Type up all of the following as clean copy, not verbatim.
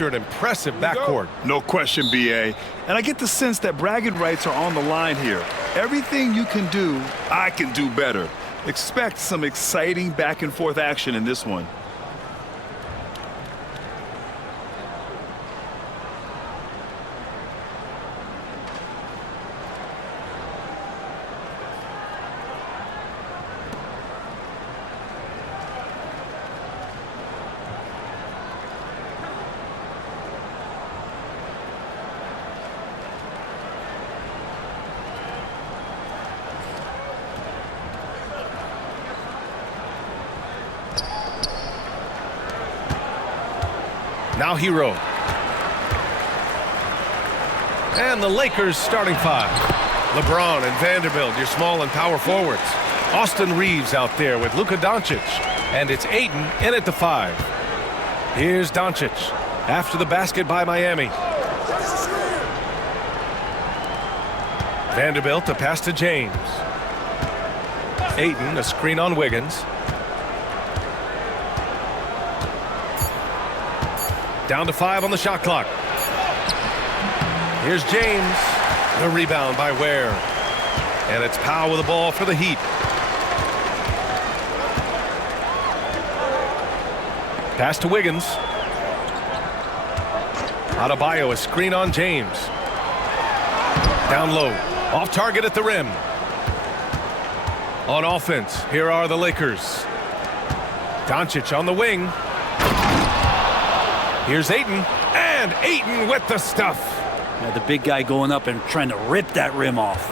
An impressive backcourt. No question, B.A. And I get the sense that bragging rights are on the line here. Everything you can do, I can do better. Expect some exciting back-and-forth action in this one. Now Hero. And the Lakers starting five. LeBron and Vanderbilt, your small and power forwards. Austin Reeves out there with Luka Doncic. And it's Ayton in at the 5. Here's Doncic after the basket by Miami. Vanderbilt a pass to James. Ayton a screen on Wiggins. Down to 5 on the shot clock. Here's James. The rebound by Ware. And it's Powell with the ball for the Heat. Pass to Wiggins. Adebayo a screen on James. Down low. Off target at the rim. On offense, here are the Lakers. Doncic on the wing. Here's Ayton, and Ayton with the stuff. Yeah, the big guy going up and trying to rip that rim off.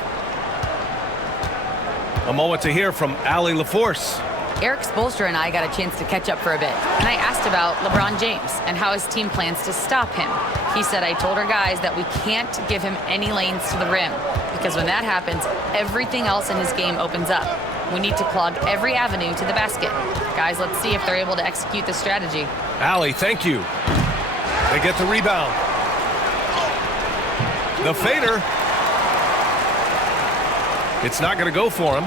A moment to hear from Allie LaForce. Eric Spoelstra and I got a chance to catch up for a bit, and I asked about LeBron James and how his team plans to stop him. He said, I told our guys that we can't give him any lanes to the rim, because when that happens, everything else in his game opens up. We need to clog every avenue to the basket. Guys, let's see if they're able to execute this strategy. Allie, thank you. They get the rebound. The fader. It's not going to go for him.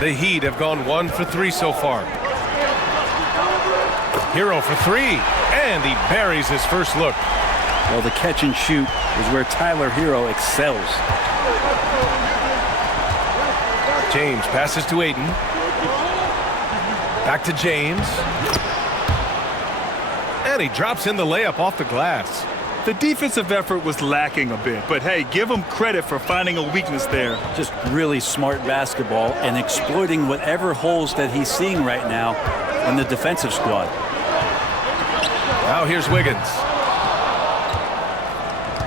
The Heat have gone 1 for 3 so far. Hero for 3, and he buries his first look. Well, the catch and shoot is where Tyler Hero excels. James passes to Ayton. Back to James. And he drops in the layup off the glass. The defensive effort was lacking a bit, but hey, give him credit for finding a weakness there. Just really smart basketball and exploiting whatever holes that he's seeing right now in the defensive squad. Now here's Wiggins.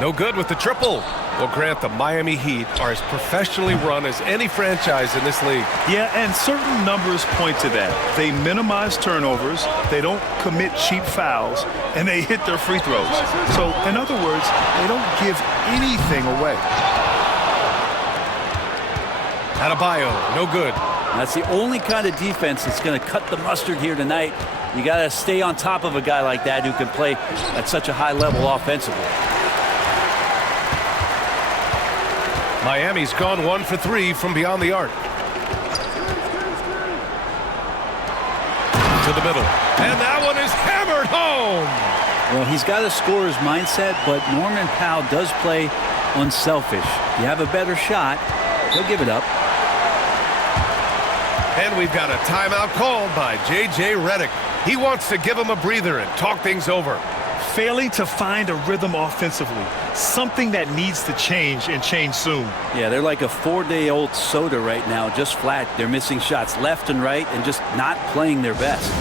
No good with the triple. Well, Grant, the Miami Heat are as professionally run as any franchise in this league. Yeah, and certain numbers point to that. They minimize turnovers, they don't commit cheap fouls, and they hit their free throws. So, in other words, they don't give anything away. Adebayo, no good. That's the only kind of defense that's going to cut the mustard here tonight. You got to stay on top of a guy like that who can play at such a high level offensively. Miami's gone 1 for 3 from beyond the arc. To the middle. And that one is hammered home. Well, he's got a scorer's mindset, but Norman Powell does play unselfish. You have a better shot, he'll give it up. And we've got a timeout called by J.J. Redick. He wants to give him a breather and talk things over. Failing to find a rhythm offensively, something that needs to change and change soon. Yeah, they're like a 4-day-old soda right now, just flat. They're missing shots left and right and just not playing their best.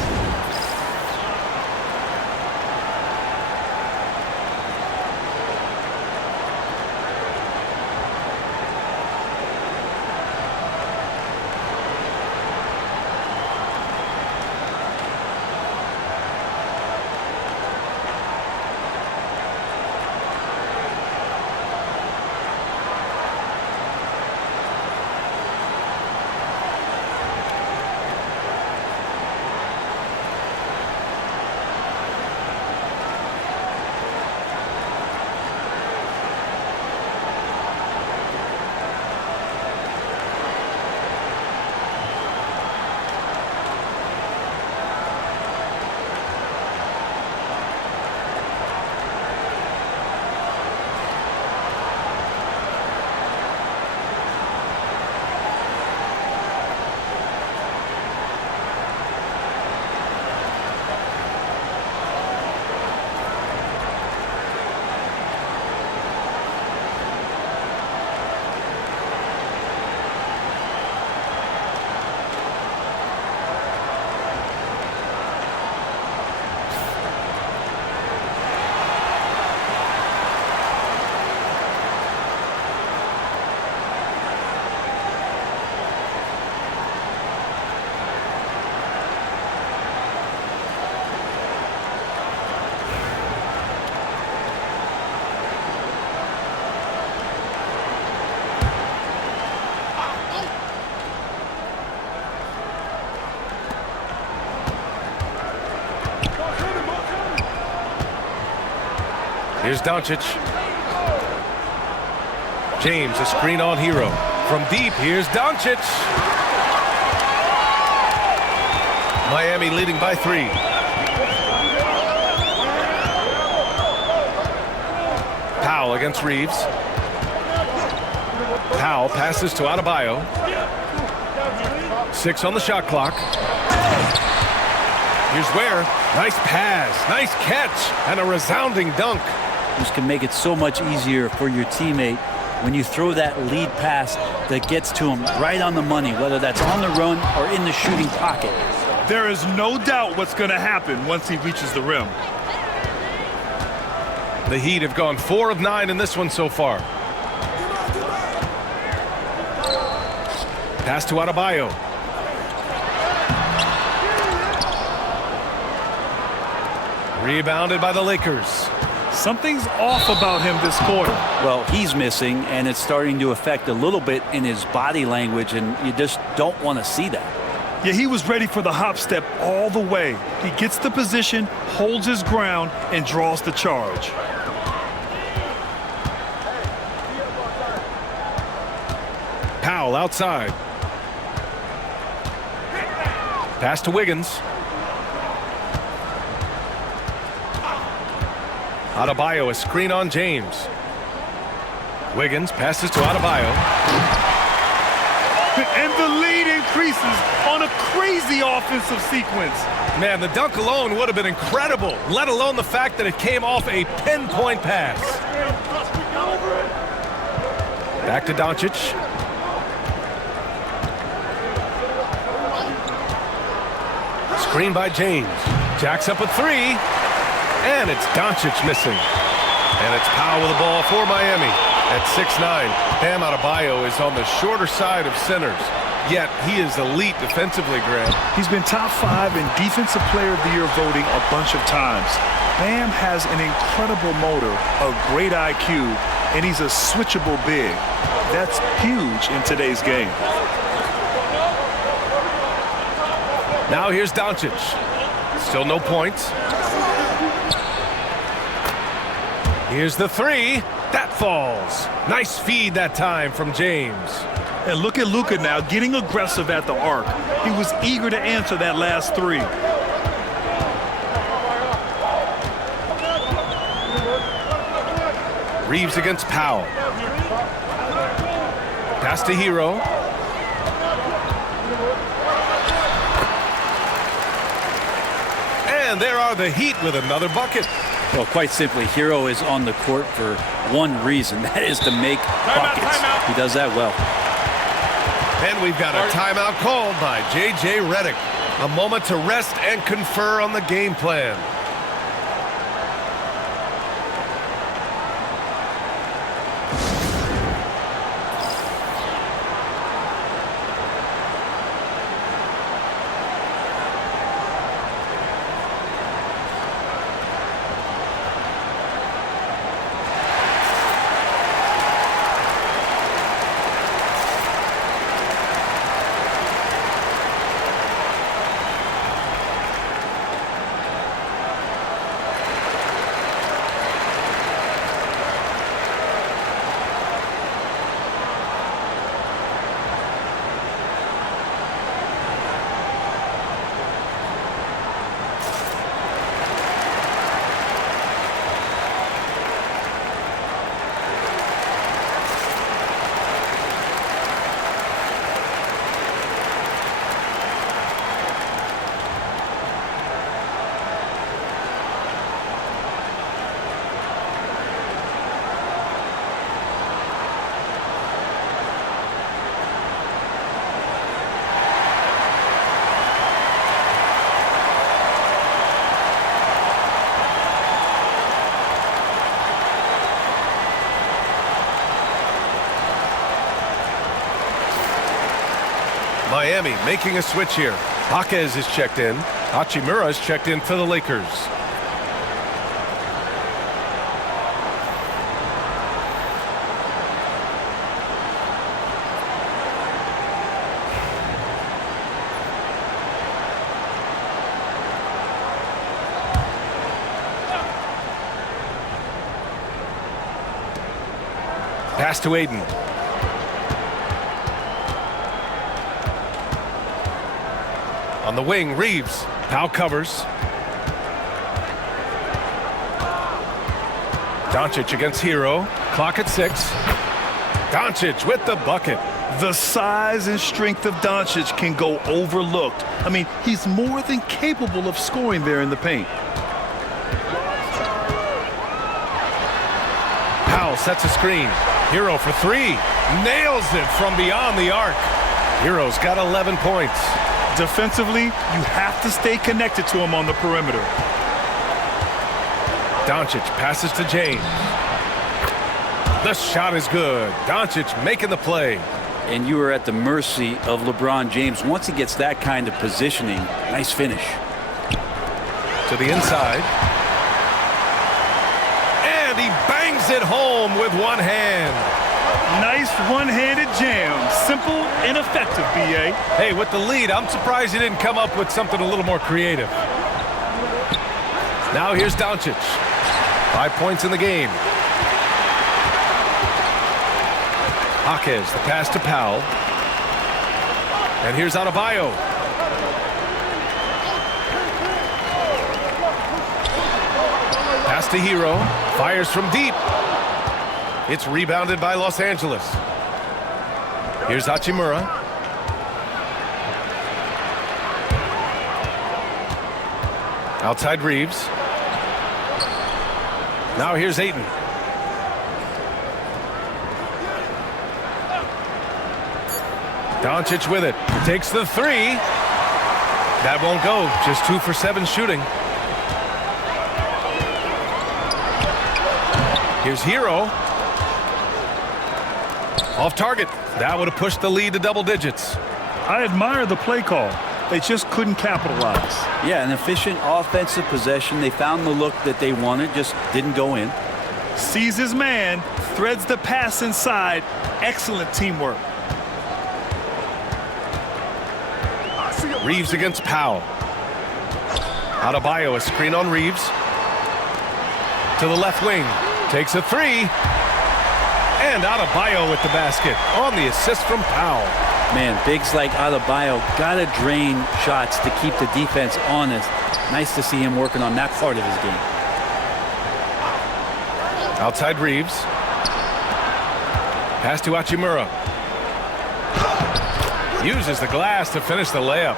Here's Doncic. James, a screen on Hero. From deep, here's Doncic. Miami leading by 3. Powell against Reeves. Powell passes to Adebayo. 6 on the shot clock. Here's Ware. Nice pass, nice catch, and a resounding dunk. This can make it so much easier for your teammate when you throw that lead pass that gets to him right on the money, whether that's on the run or in the shooting pocket. There is no doubt what's going to happen once he reaches the rim. The Heat have gone 4 of 9 in this one so far. Pass to Adebayo. Rebounded by the Lakers. Something's off about him this quarter. Well, he's missing, and it's starting to affect a little bit in his body language, and you just don't want to see that. Yeah, he was ready for the hop step all the way. He gets the position, holds his ground, and draws the charge. Powell outside. Pass to Wiggins. Adebayo, a screen on James. Wiggins passes to Adebayo. And the lead increases on a crazy offensive sequence. Man, the dunk alone would have been incredible, let alone the fact that it came off a pinpoint pass. Back to Doncic. Screen by James. Jacks up a 3. And it's Doncic missing. And it's Powell with the ball for Miami at 6'9". Bam Adebayo is on the shorter side of centers. Yet he is elite defensively, Grant. He's been top 5 in Defensive Player of the Year voting a bunch of times. Bam has an incredible motor, a great IQ, and he's a switchable big. That's huge in today's game. Now here's Doncic. Still no points. Here's the 3. That falls. Nice feed that time from James. And look at Luka now getting aggressive at the arc. He was eager to answer that last 3. Reeves against Powell. Pass to Hero. And there are the Heat with another bucket. Well, quite simply, Hero is on the court for one reason. That is to make buckets. He does that well. And we've got a timeout called by J.J. Redick. A moment to rest and confer on the game plan. Miami making a switch here. Jaquez is checked in. Hachimura is checked in for the Lakers. Pass to Aiden. On the wing, Reeves. Powell covers. Doncic against Hero. Clock at 6. Doncic with the bucket. The size and strength of Doncic can go overlooked. I mean, he's more than capable of scoring there in the paint. Powell sets a screen. Hero for 3. Nails it from beyond the arc. Hero's got 11 points. Defensively, you have to stay connected to him on the perimeter. Doncic passes to James. The shot is good. Doncic making the play. And you are at the mercy of LeBron James. Once he gets that kind of positioning, nice finish. To the inside. And he bangs it home with one hand. Nice one-handed jam. Simple and effective, B.A. Hey, with the lead, I'm surprised he didn't come up with something a little more creative. Now here's Doncic. 5 points in the game. Jaquez, the pass to Powell. And here's Adebayo. Pass to Hero. Fires from deep. It's rebounded by Los Angeles. Here's Hachimura. Outside Reeves. Now here's Ayton. Doncic with it. Takes the 3. That won't go. Just 2 for 7 shooting. Here's Hero. Off target. That would have pushed the lead to double digits. I admire the play call. They just couldn't capitalize. Yeah, an efficient offensive possession. They found the look that they wanted, just didn't go in. Sees his man, threads the pass inside. Excellent teamwork. Reeves against Powell. Adebayo, a screen on Reeves. To the left wing. Takes a 3. And Adebayo with the basket on the assist from Powell. Man, bigs like Adebayo got to drain shots to keep the defense honest. Nice to see him working on that part of his game. Outside Reeves. Pass to Hachimura. Uses the glass to finish the layup.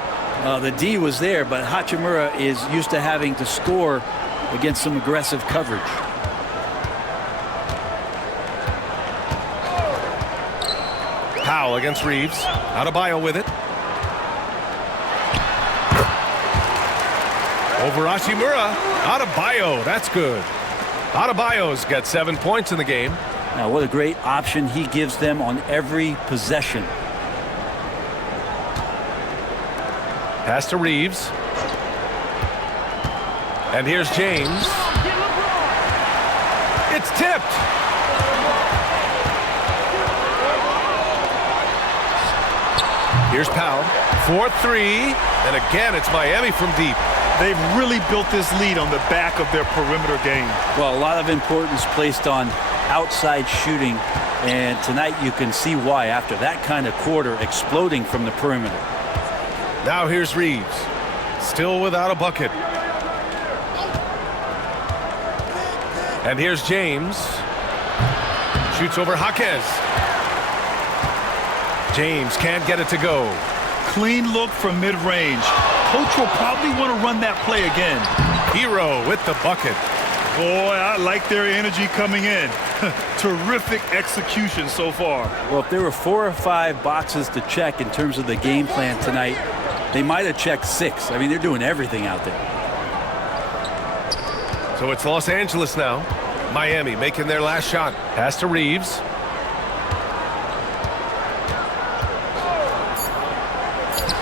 The D was there, but Hachimura is used to having to score against some aggressive coverage. Powell against Reeves. Adebayo with it. Over Hachimura. Adebayo, that's good. Adebayo's got 7 points in the game. Now, what a great option he gives them on every possession. Pass to Reeves. And here's James. It's tipped. Here's Powell. 4-3. And again, it's Miami from deep. They've really built this lead on the back of their perimeter game. Well, a lot of importance placed on outside shooting. And tonight you can see why after that kind of quarter exploding from the perimeter. Now here's Reeves. Still without a bucket. And here's James. Shoots over Jaquez. James can't get it to go. Clean look from mid-range. Coach will probably want to run that play again. Hero with the bucket. Boy, I like their energy coming in. Terrific execution so far. Well, if there were 4 or 5 boxes to check in terms of the game plan tonight, they might have checked 6. I mean, they're doing everything out there. So it's Los Angeles now. Miami making their last shot. Pass to Reeves.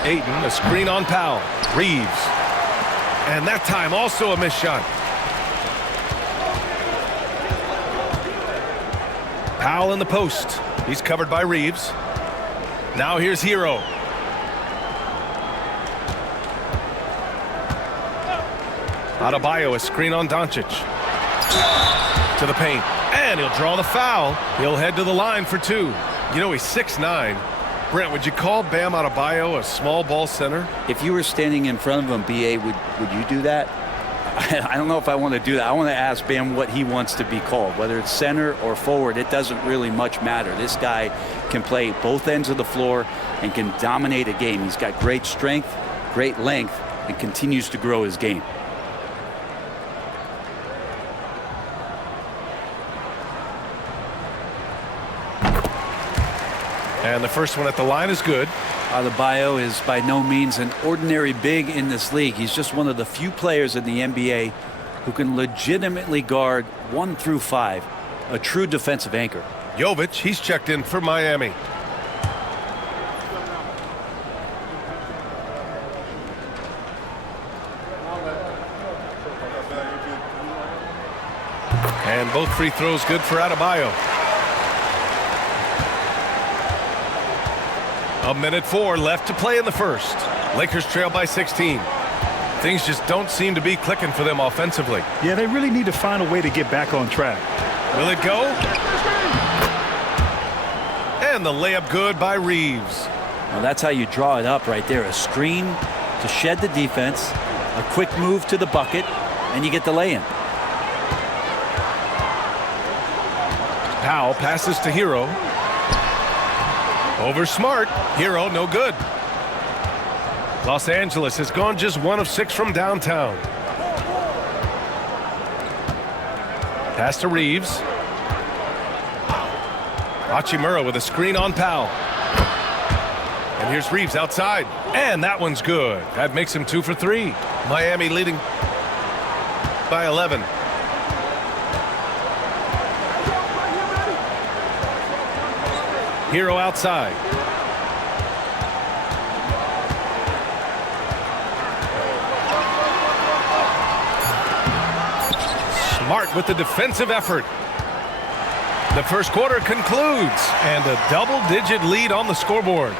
Ayton, a screen on Powell. Reeves. And that time also a missed shot. Powell in the post. He's covered by Reeves. Now here's Hero. Adebayo, a screen on Doncic. To to the paint, and he'll draw the foul. He'll head to the line for 2. You know, he's 6'9". Brent, would you call Bam Adebayo a small ball center? If you were standing in front of him, B.A., would you do that? I don't know if I want to do that. I want to ask Bam what he wants to be called, whether it's center or forward. It doesn't really much matter. This guy can play both ends of the floor and can dominate a game. He's got great strength, great length, and continues to grow his game. And the first one at the line is good. Adebayo is by no means an ordinary big in this league. He's just one of the few players in the NBA who can legitimately guard 1 through 5, a true defensive anchor. Jovic, he's checked in for Miami. And both free throws good for Adebayo. 1:04 left to play in the first. Lakers trail by 16. Things just don't seem to be clicking for them offensively. Yeah, they really need to find a way to get back on track. Will it go? And the layup good by Reeves. Well, that's how you draw it up right there. A screen to shed the defense, a quick move to the bucket, and you get the lay-in. Powell passes to Hero. Over Smart. Hero no good. Los Angeles has gone just 1 of 6 from downtown. Pass to Reeves. Hachimura with a screen on Powell. And here's Reeves outside. And that one's good. That makes him 2 for 3. Miami leading by 11. Hero outside. Smart with the defensive effort. The first quarter concludes, and a double-digit lead on the scoreboard.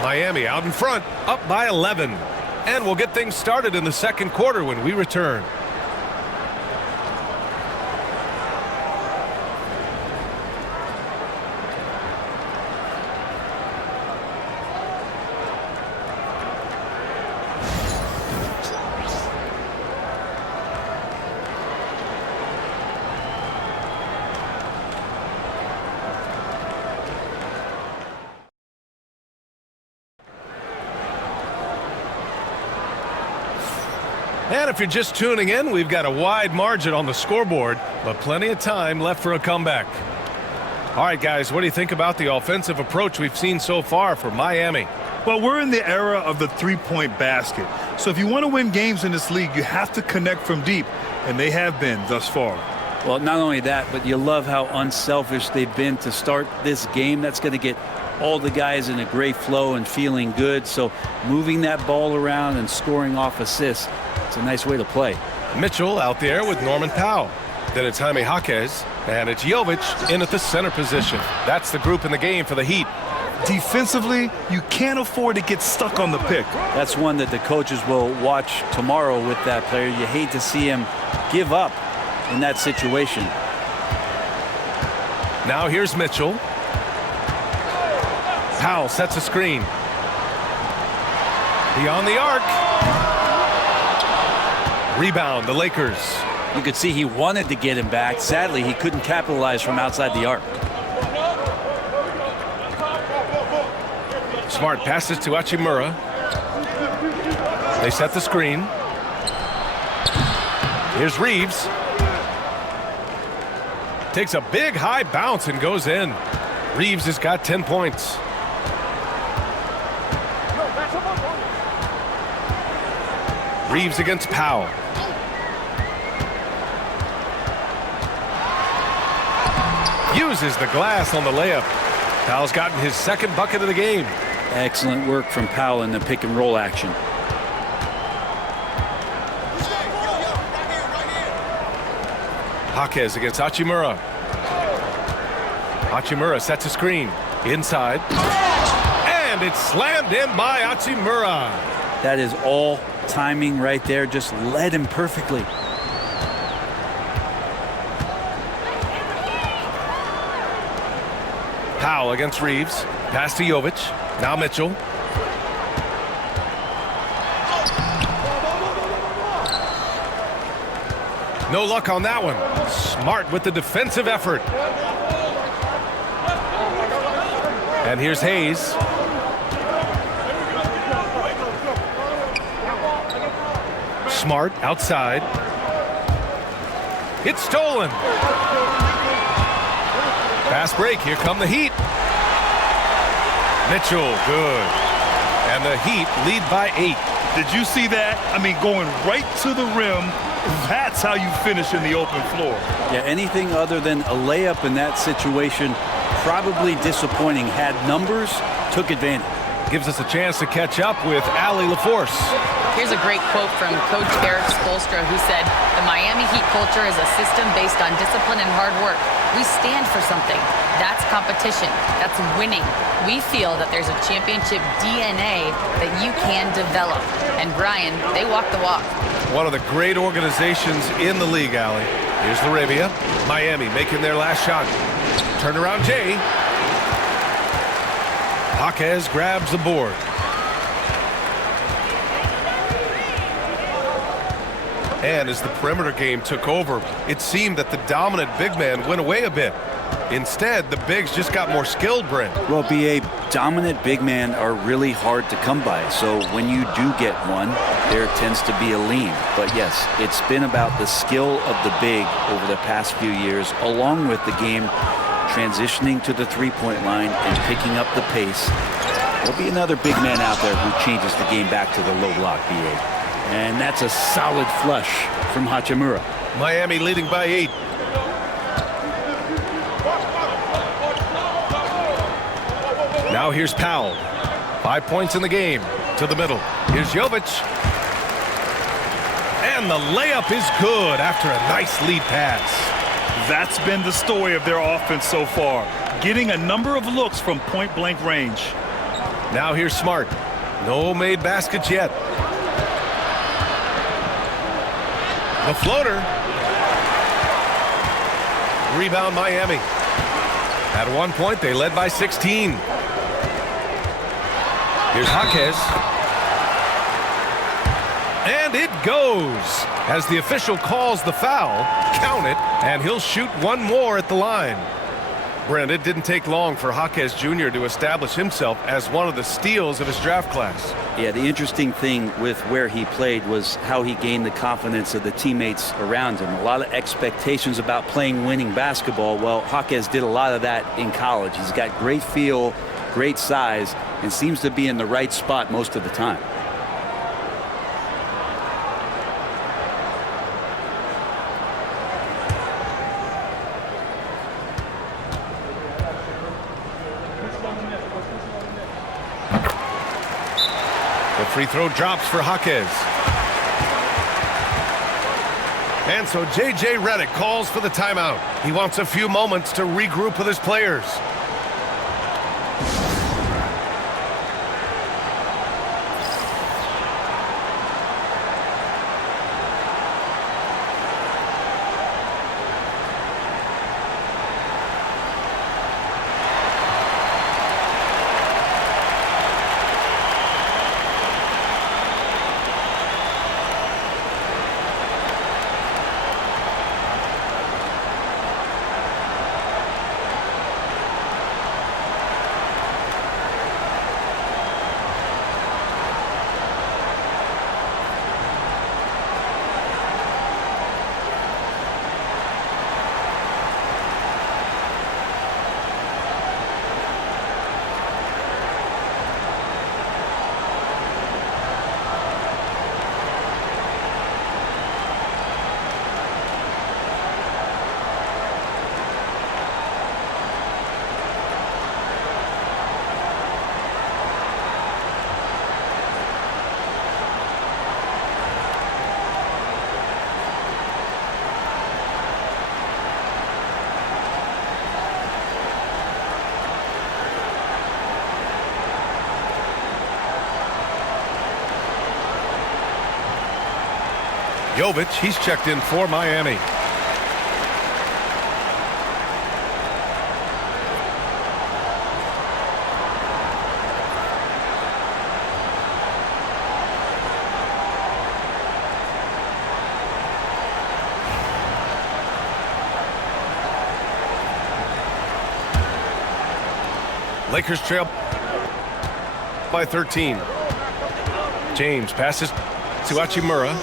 Miami out in front, up by 11. And we'll get things started in the second quarter when we return. And if you're just tuning in, we've got a wide margin on the scoreboard, but plenty of time left for a comeback. All right, guys, what do you think about the offensive approach we've seen so far for Miami? Well, we're in the era of the three-point basket. So if you want to win games in this league, you have to connect from deep, and they have been thus far. Well, not only that, but you love how unselfish they've been to start this game. That's going to get all the guys in a great flow and feeling good. So moving that ball around and scoring off assists, it's a nice way to play. Mitchell out there with Norman Powell. Then it's Jaime Jaquez, and it's Jovic in at the center position. That's the group in the game for the Heat. Defensively, you can't afford to get stuck on the pick. That's one that the coaches will watch tomorrow with that player. You hate to see him give up in that situation. Now here's Mitchell. Powell sets a screen. Beyond the arc. Rebound, the Lakers. You could see he wanted to get him back. Sadly, he couldn't capitalize from outside the arc. Smart passes to Hachimura. They set the screen. Here's Reeves. Takes a big high bounce and goes in. Reeves has got 10 points. Reeves against Powell. Uses the glass on the layup. Powell's gotten his second bucket of the game. Excellent work from Powell in the pick and roll action. Jaquez against Hachimura. Hachimura sets a screen. Inside. And it's slammed in by Hachimura. That is all timing right there. Just led him perfectly. Powell against Reeves. Pass to Jovic. Now Mitchell. No luck on that one. Smart with the defensive effort. And here's Hayes. Smart outside. It's stolen. Fast break. Here come the Heat. Mitchell, good. And the Heat lead by 8. Did you see that? I mean, going right to the rim. That's how you finish in the open floor. Yeah, anything other than a layup in that situation, probably disappointing. Had numbers, took advantage. Gives us a chance to catch up with Allie LaForce. Here's a great quote from Coach Eric Spoelstra, who said, "The Miami Heat culture is a system based on discipline and hard work. We stand for something. That's competition. That's winning. We feel that there's a championship DNA that you can develop." And Brian, they walk the walk. One of the great organizations in the league, Allie. Here's Laravia. Miami making their last shot. Turnaround Jay. Jaquez grabs the board. And as the perimeter game took over, it seemed that the dominant big man went away a bit. Instead, the bigs just got more skilled, Brent. Well, BA, dominant big men are really hard to come by. So when you do get one, there tends to be a lean. But yes, it's been about the skill of the big over the past few years, along with the game transitioning to the three-point line and picking up the pace. There'll be another big man out there who changes the game back to the low block, BA. And that's a solid flush from Hachimura. Miami leading by 8. Now here's Powell. 5 points in the game. To the middle. Here's Jovic. And the layup is good after a nice lead pass. That's been the story of their offense so far. Getting a number of looks from point-blank range. Now here's Smart. No made baskets yet. The floater. Rebound Miami. At one point, they led by 16. Here's Jaquez. And it goes. As the official calls the foul, count it, and he'll shoot one more at the line. Brent, it didn't take long for Jaquez Jr. to establish himself as one of the steals of his draft class. Yeah, the interesting thing with where he played was how he gained the confidence of the teammates around him. A lot of expectations about playing winning basketball. Well, Jaquez did a lot of that in college. He's got great feel, great size, and seems to be in the right spot most of the time. The free throw drops for Jaquez. And so J.J. Redick calls for the timeout. He wants a few moments to regroup with his players. Jovic, he's checked in for Miami. Lakers trail by 13. James passes to Hachimura.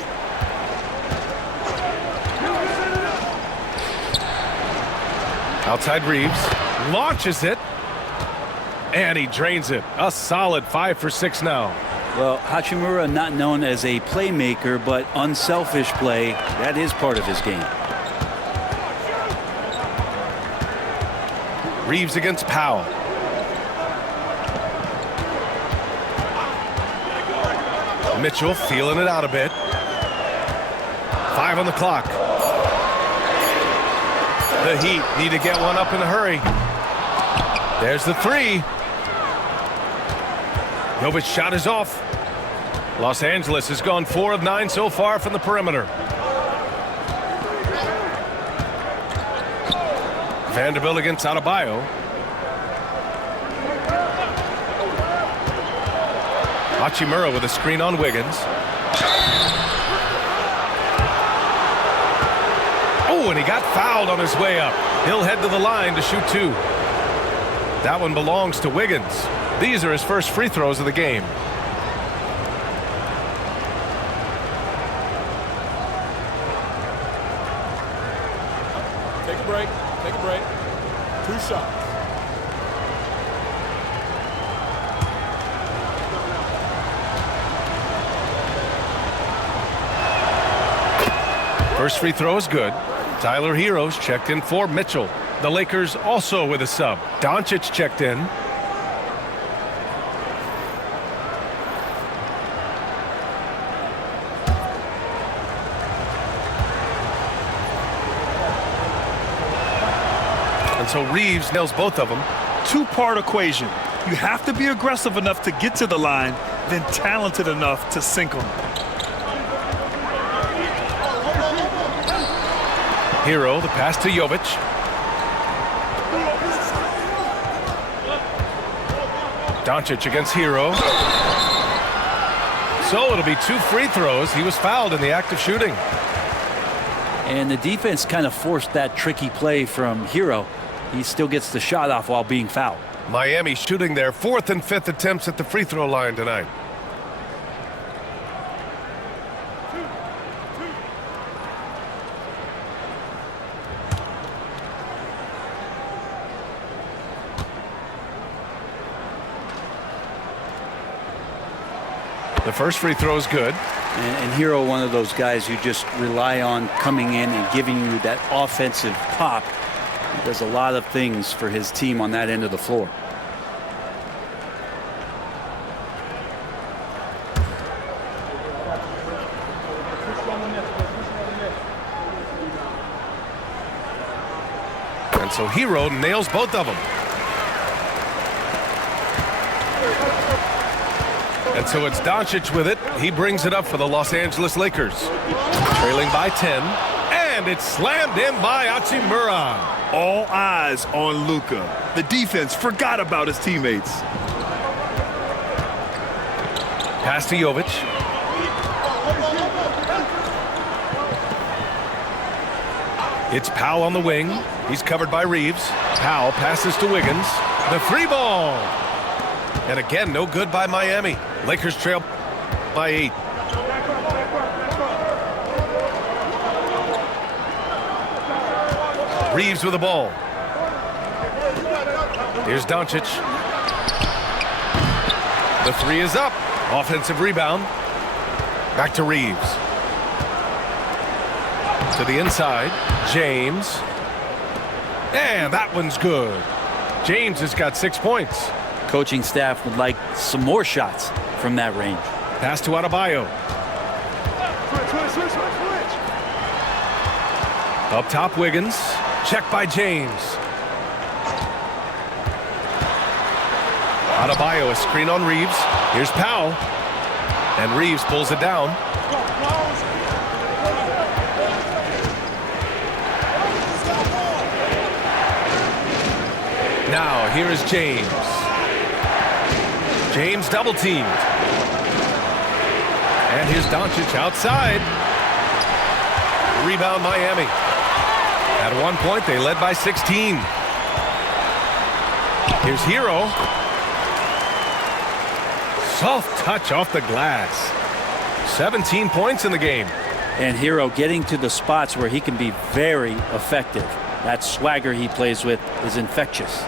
Outside Reeves. Launches it. And he drains it. A solid 5 for 6 now. Well, Hachimura not known as a playmaker, but unselfish play, that is part of his game. Reeves against Powell. Mitchell feeling it out a bit. 5 on the clock. The Heat need to get one up in a hurry. There's the 3. Novic's shot is off. Los Angeles has gone 4 of 9 so far from the perimeter. Vanderbilt against Adebayo. Hachimura with a screen on Wiggins. Oh, and he got fouled on his way up. He'll head to the line to shoot 2. That one belongs to Wiggins. These are his first free throws of the game. Take a break. Take a break. 2 shots. First free throw is good. Tyler Hero's checked in for Mitchell. The Lakers also with a sub. Doncic checked in. And so Reeves nails both of them. Two-part equation. You have to be aggressive enough to get to the line, then talented enough to sink them. Hero, the pass to Jovic. Doncic against Hero. So it'll be 2 free throws. He was fouled in the act of shooting. And the defense kind of forced that tricky play from Hero. He still gets the shot off while being fouled. Miami shooting their 4th and 5th attempts at the free throw line tonight. The first free throw is good. And Hero, one of those guys who just rely on coming in and giving you that offensive pop. He does a lot of things for his team on that end of the floor. And so Hero nails both of them. And so it's Doncic with it. He brings it up for the Los Angeles Lakers. Trailing by 10. And it's slammed in by Hachimura. All eyes on Luka. The defense forgot about his teammates. Pass to Jovic. It's Powell on the wing. He's covered by Reeves. Powell passes to Wiggins. The 3 ball. And again, no good by Miami. Lakers trail by 8. Reeves with the ball. Here's Doncic. The 3 is up. Offensive rebound. Back to Reeves. To the inside. James. And that one's good. James has got 6 points. Coaching staff would like some more shots from that range. Pass to Adebayo. Up top, Wiggins. Check by James. Adebayo, a screen on Reeves. Here's Powell. And Reeves pulls it down. Now, here is James. James double teamed. And here's Doncic outside. Rebound Miami. At one point, they led by 16. Here's Hero. Soft touch off the glass. 17 points in the game. And Hero getting to the spots where he can be very effective. That swagger he plays with is infectious.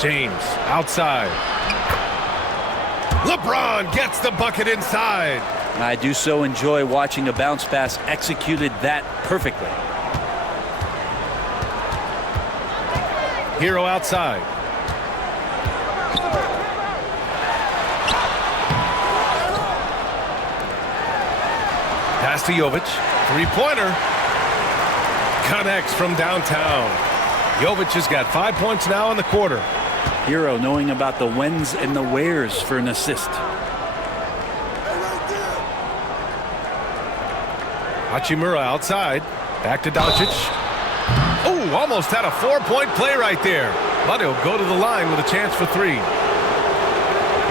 James outside. LeBron gets the bucket inside. I do so enjoy watching a bounce pass executed that perfectly. Hero outside. Pass to Jovic. Three-pointer. Connects from downtown. Jovic has got 5 points now in the quarter. Hero knowing about the whens and the wheres for an assist. Hachimura outside. Back to Doncic. Oh, almost had a 4-point play right there. But he'll go to the line with a chance for three.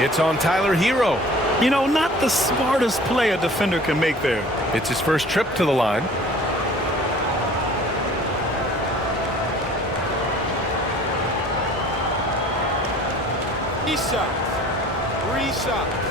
It's on Tyler Hero. You know, not the smartest play a defender can make there. It's his first trip to the line. Three shots.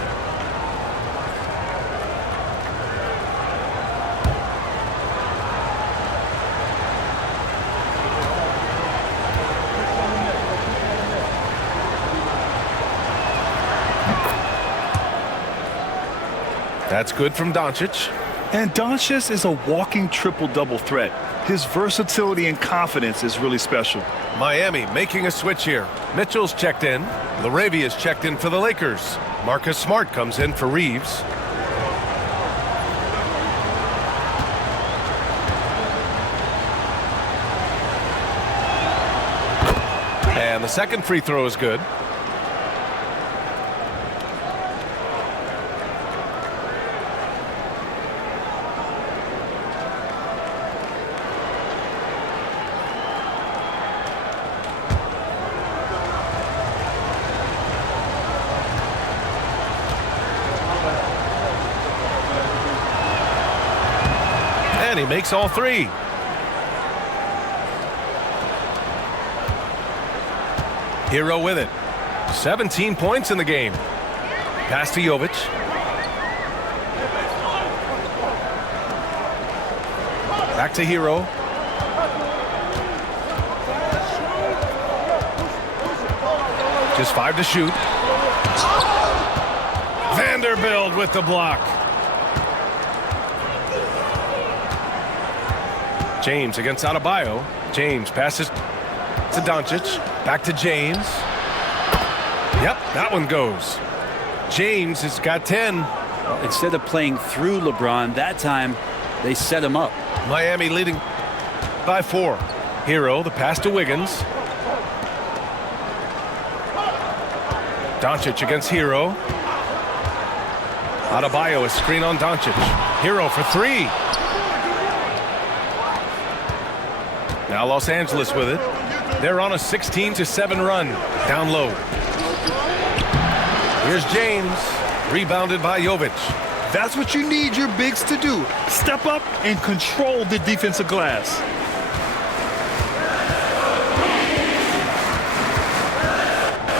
That's good from Doncic. And Doncic is a walking triple-double threat. His versatility and confidence is really special. Miami making a switch here. Mitchell's checked in. Laravia's checked in for the Lakers. Marcus Smart comes in for Reeves. And the second free throw is good. And he makes all three. Hero with it. 17 points in the game. Pass to Jovic. Back to Hero. Just 5 to shoot. Vanderbilt with the block. James against Adebayo. James passes to Doncic. Back to James. Yep, that one goes. James has got 10. Instead of playing through LeBron, that time they set him up. Miami leading by 4. Hero, the pass to Wiggins. Doncic against Hero. Adebayo, a screen on Doncic. Hero for 3. Now Los Angeles with it. They're on a 16-7 run. Down low. Here's James. Rebounded by Jovic. That's what you need your bigs to do. Step up and control the defensive glass.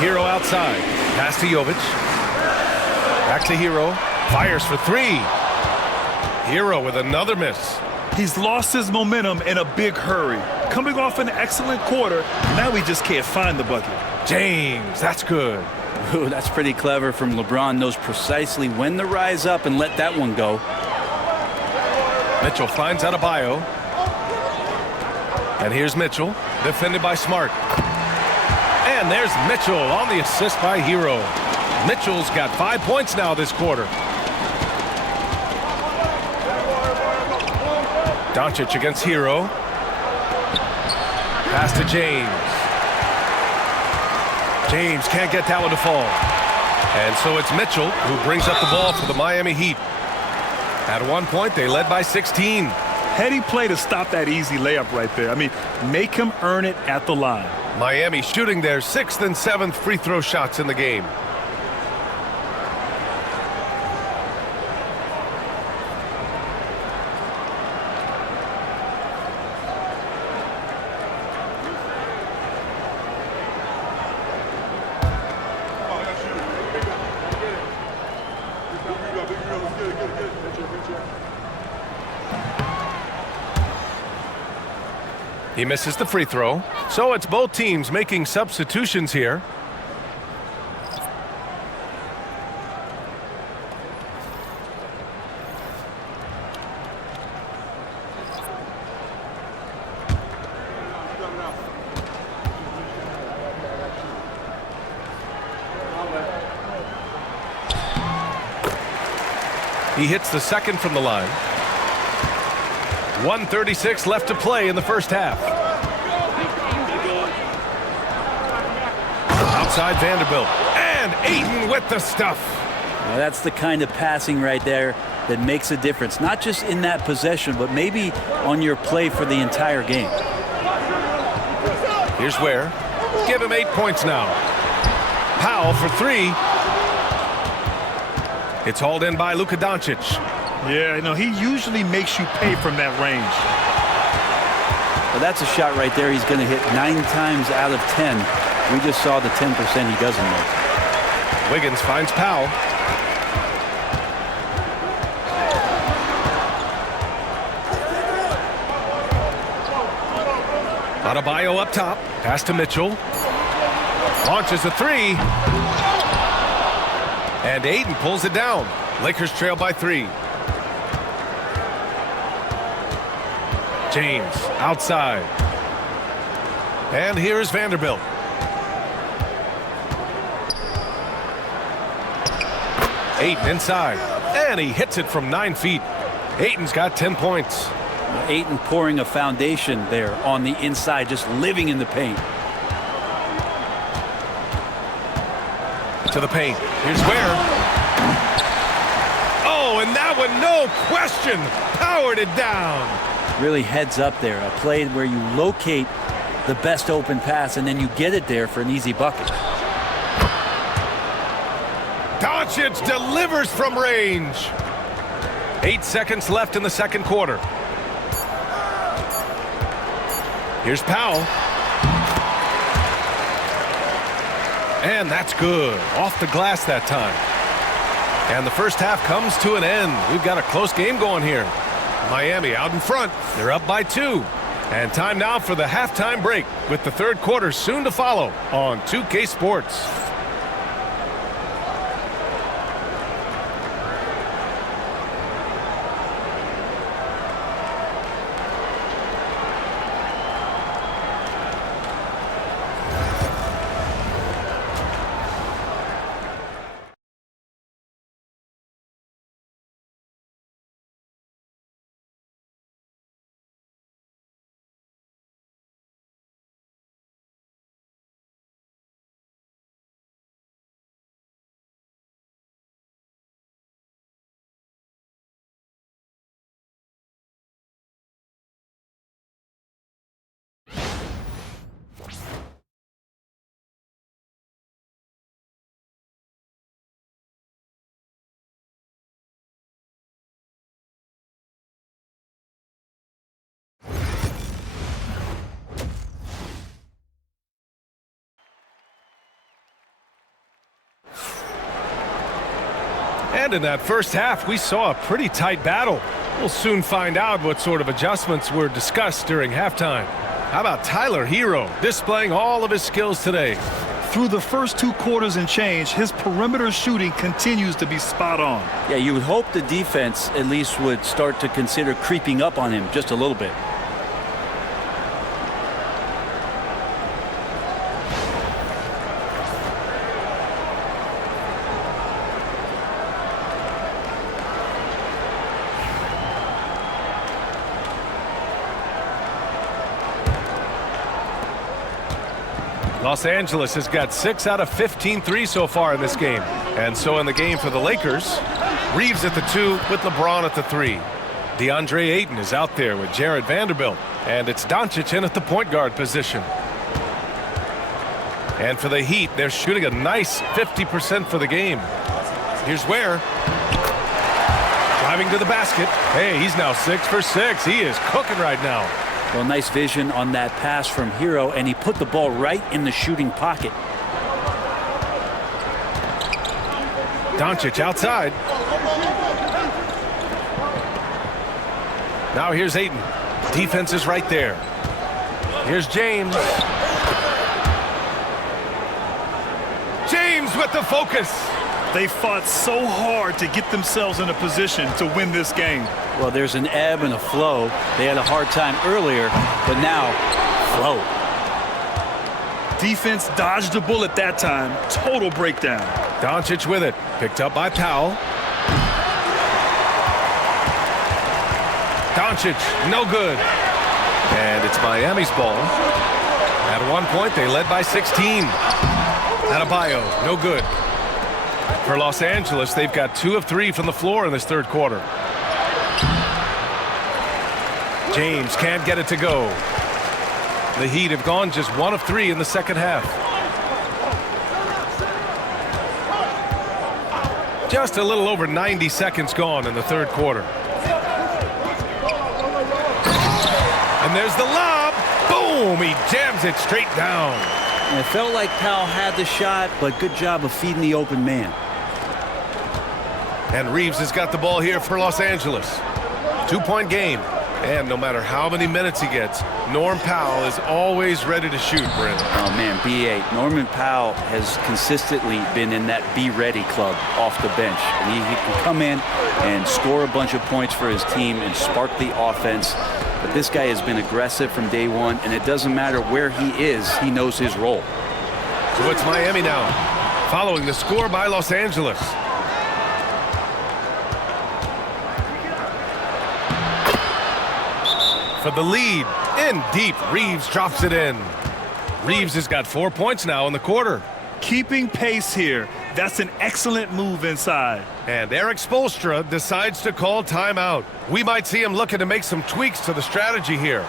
Hero outside. Pass to Jovic. Back to Hero. Fires for 3. Hero with another miss. He's lost his momentum in a big hurry. Coming off an excellent quarter, now he just can't find the bucket. James, that's good. Ooh, that's pretty clever from LeBron. Knows precisely when to rise up and let that one go. Mitchell finds Adebayo. And here's Mitchell, defended by Smart. And there's Mitchell on the assist by Hero. Mitchell's got 5 points now this quarter. Doncic against Hero. Pass to James. James can't get that one to fall. And so it's Mitchell who brings up the ball for the Miami Heat. At one point, they led by 16. Heady play to stop that easy layup right there. I mean, make him earn it at the line. Miami shooting their 6th and 7th free throw shots in the game. He misses the free throw. So it's both teams making substitutions here. He hits the second from the line. 1:36 left to play in the first half. Outside Vanderbilt. And Ayton with the stuff. Well, that's the kind of passing right there that makes a difference. Not just in that possession, but maybe on your play for the entire game. Here's Ware. Give him 8 points now. Powell for 3. It's hauled in by Luka Doncic. Yeah, you know, he usually makes you pay from that range. Well, that's a shot right there he's going to hit 9 times out of 10. We just saw the 10% he doesn't make. Wiggins finds Powell. Adebayo up top. Pass to Mitchell. Launches a 3. And Ayton pulls it down. Lakers trail by 3. James outside. And here's Vanderbilt. Ayton inside. And he hits it from 9 feet. Ayton's got 10 points. Ayton pouring a foundation there on the inside, just living in the paint. To the paint. Here's Ware. Oh, and that one, no question, powered it down. Really heads up there. A play where you locate the best open pass and then you get it there for an easy bucket. Doncic delivers from range. 8 seconds left in the second quarter. Here's Powell. And that's good. Off the glass that time. And the first half comes to an end. We've got a close game going here. Miami out in front. They're up by 2. And time now for the halftime break with the third quarter soon to follow on 2K Sports. And in that first half, we saw a pretty tight battle. We'll soon find out what sort of adjustments were discussed during halftime. How about Tyler Hero displaying all of his skills today? Through the first 2 quarters and change, his perimeter shooting continues to be spot on. Yeah, you would hope the defense at least would start to consider creeping up on him just a little bit. Los Angeles has got 6 out of 15 threes so far in this game. And so in the game for the Lakers, Reeves at the 2 with LeBron at the 3. DeAndre Ayton is out there with Jared Vanderbilt. And it's Doncic in at the point guard position. And for the Heat, they're shooting a nice 50% for the game. Here's Ware. Driving to the basket. Hey, he's now 6 for 6. He is cooking right now. Well, nice vision on that pass from Hero, and he put the ball right in the shooting pocket. Doncic outside. Now here's Ayton. Defense is right there. Here's James. James with the focus. They fought so hard to get themselves in a position to win this game. Well, there's an ebb and a flow. They had a hard time earlier, but now, flow. Defense dodged the bullet that time. Total breakdown. Doncic with it. Picked up by Powell. Doncic, no good. And it's Miami's ball. At one point, they led by 16. Adebayo, no good. For Los Angeles, they've got 2 of 3 from the floor in this third quarter. James can't get it to go. The Heat have gone just 1 of 3 in the second half. Just a little over 90 seconds gone in the third quarter. And there's the lob. Boom! He jams it straight down. And it felt like Powell had the shot, but good job of feeding the open man. And Reeves has got the ball here for Los Angeles. 2-point game. And no matter how many minutes he gets, Norm Powell is always ready to shoot, Brent. Oh, man, B.A. Norman Powell has consistently been in that be-ready club off the bench. And he can come in and score a bunch of points for his team and spark the offense. But this guy has been aggressive from day one, and it doesn't matter where he is, he knows his role. So it's Miami now, following the score by Los Angeles. For the lead, in deep, Reeves drops it in. Reeves has got 4 points now in the quarter. Keeping pace here. That's an excellent move inside. And Eric Spoelstra decides to call timeout. We might see him looking to make some tweaks to the strategy here.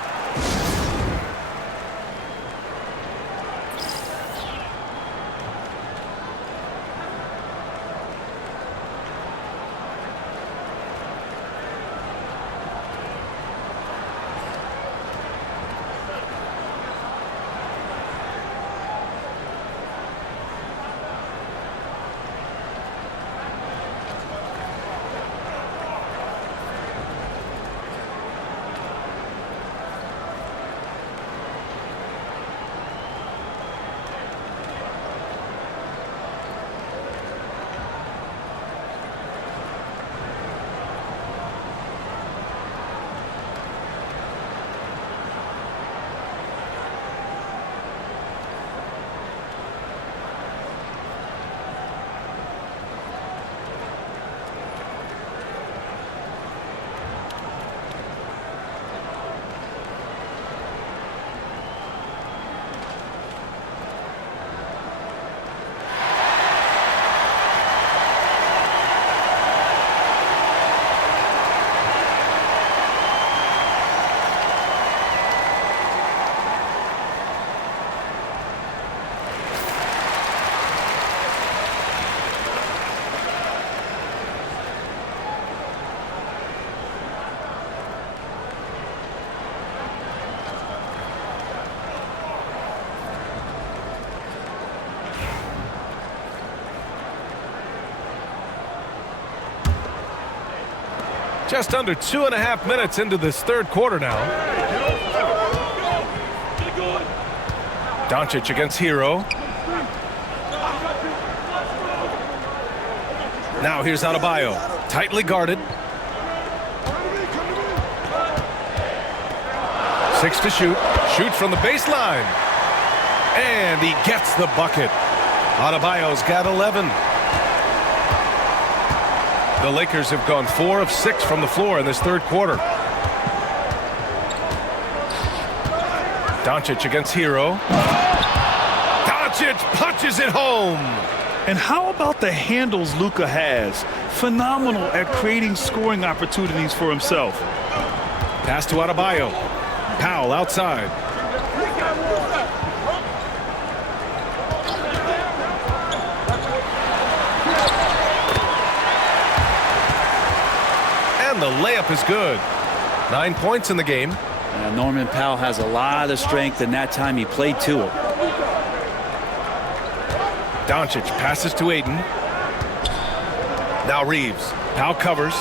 Just under 2.5 minutes into this third quarter now. Doncic against Hero. Now here's Adebayo, tightly guarded. 6 to shoot. Shoot from the baseline. And he gets the bucket. Adebayo's got 11. The Lakers have gone 4 of 6 from the floor in this third quarter. Doncic against Hero. Doncic punches it home. And how about the handles Luka has? Phenomenal at creating scoring opportunities for himself. Pass to Adebayo. Powell outside. And the layup is good. 9 points in the game. Norman Powell has a lot of strength, and that time he played to it. Doncic passes to Ayton. Now Reeves. Powell covers.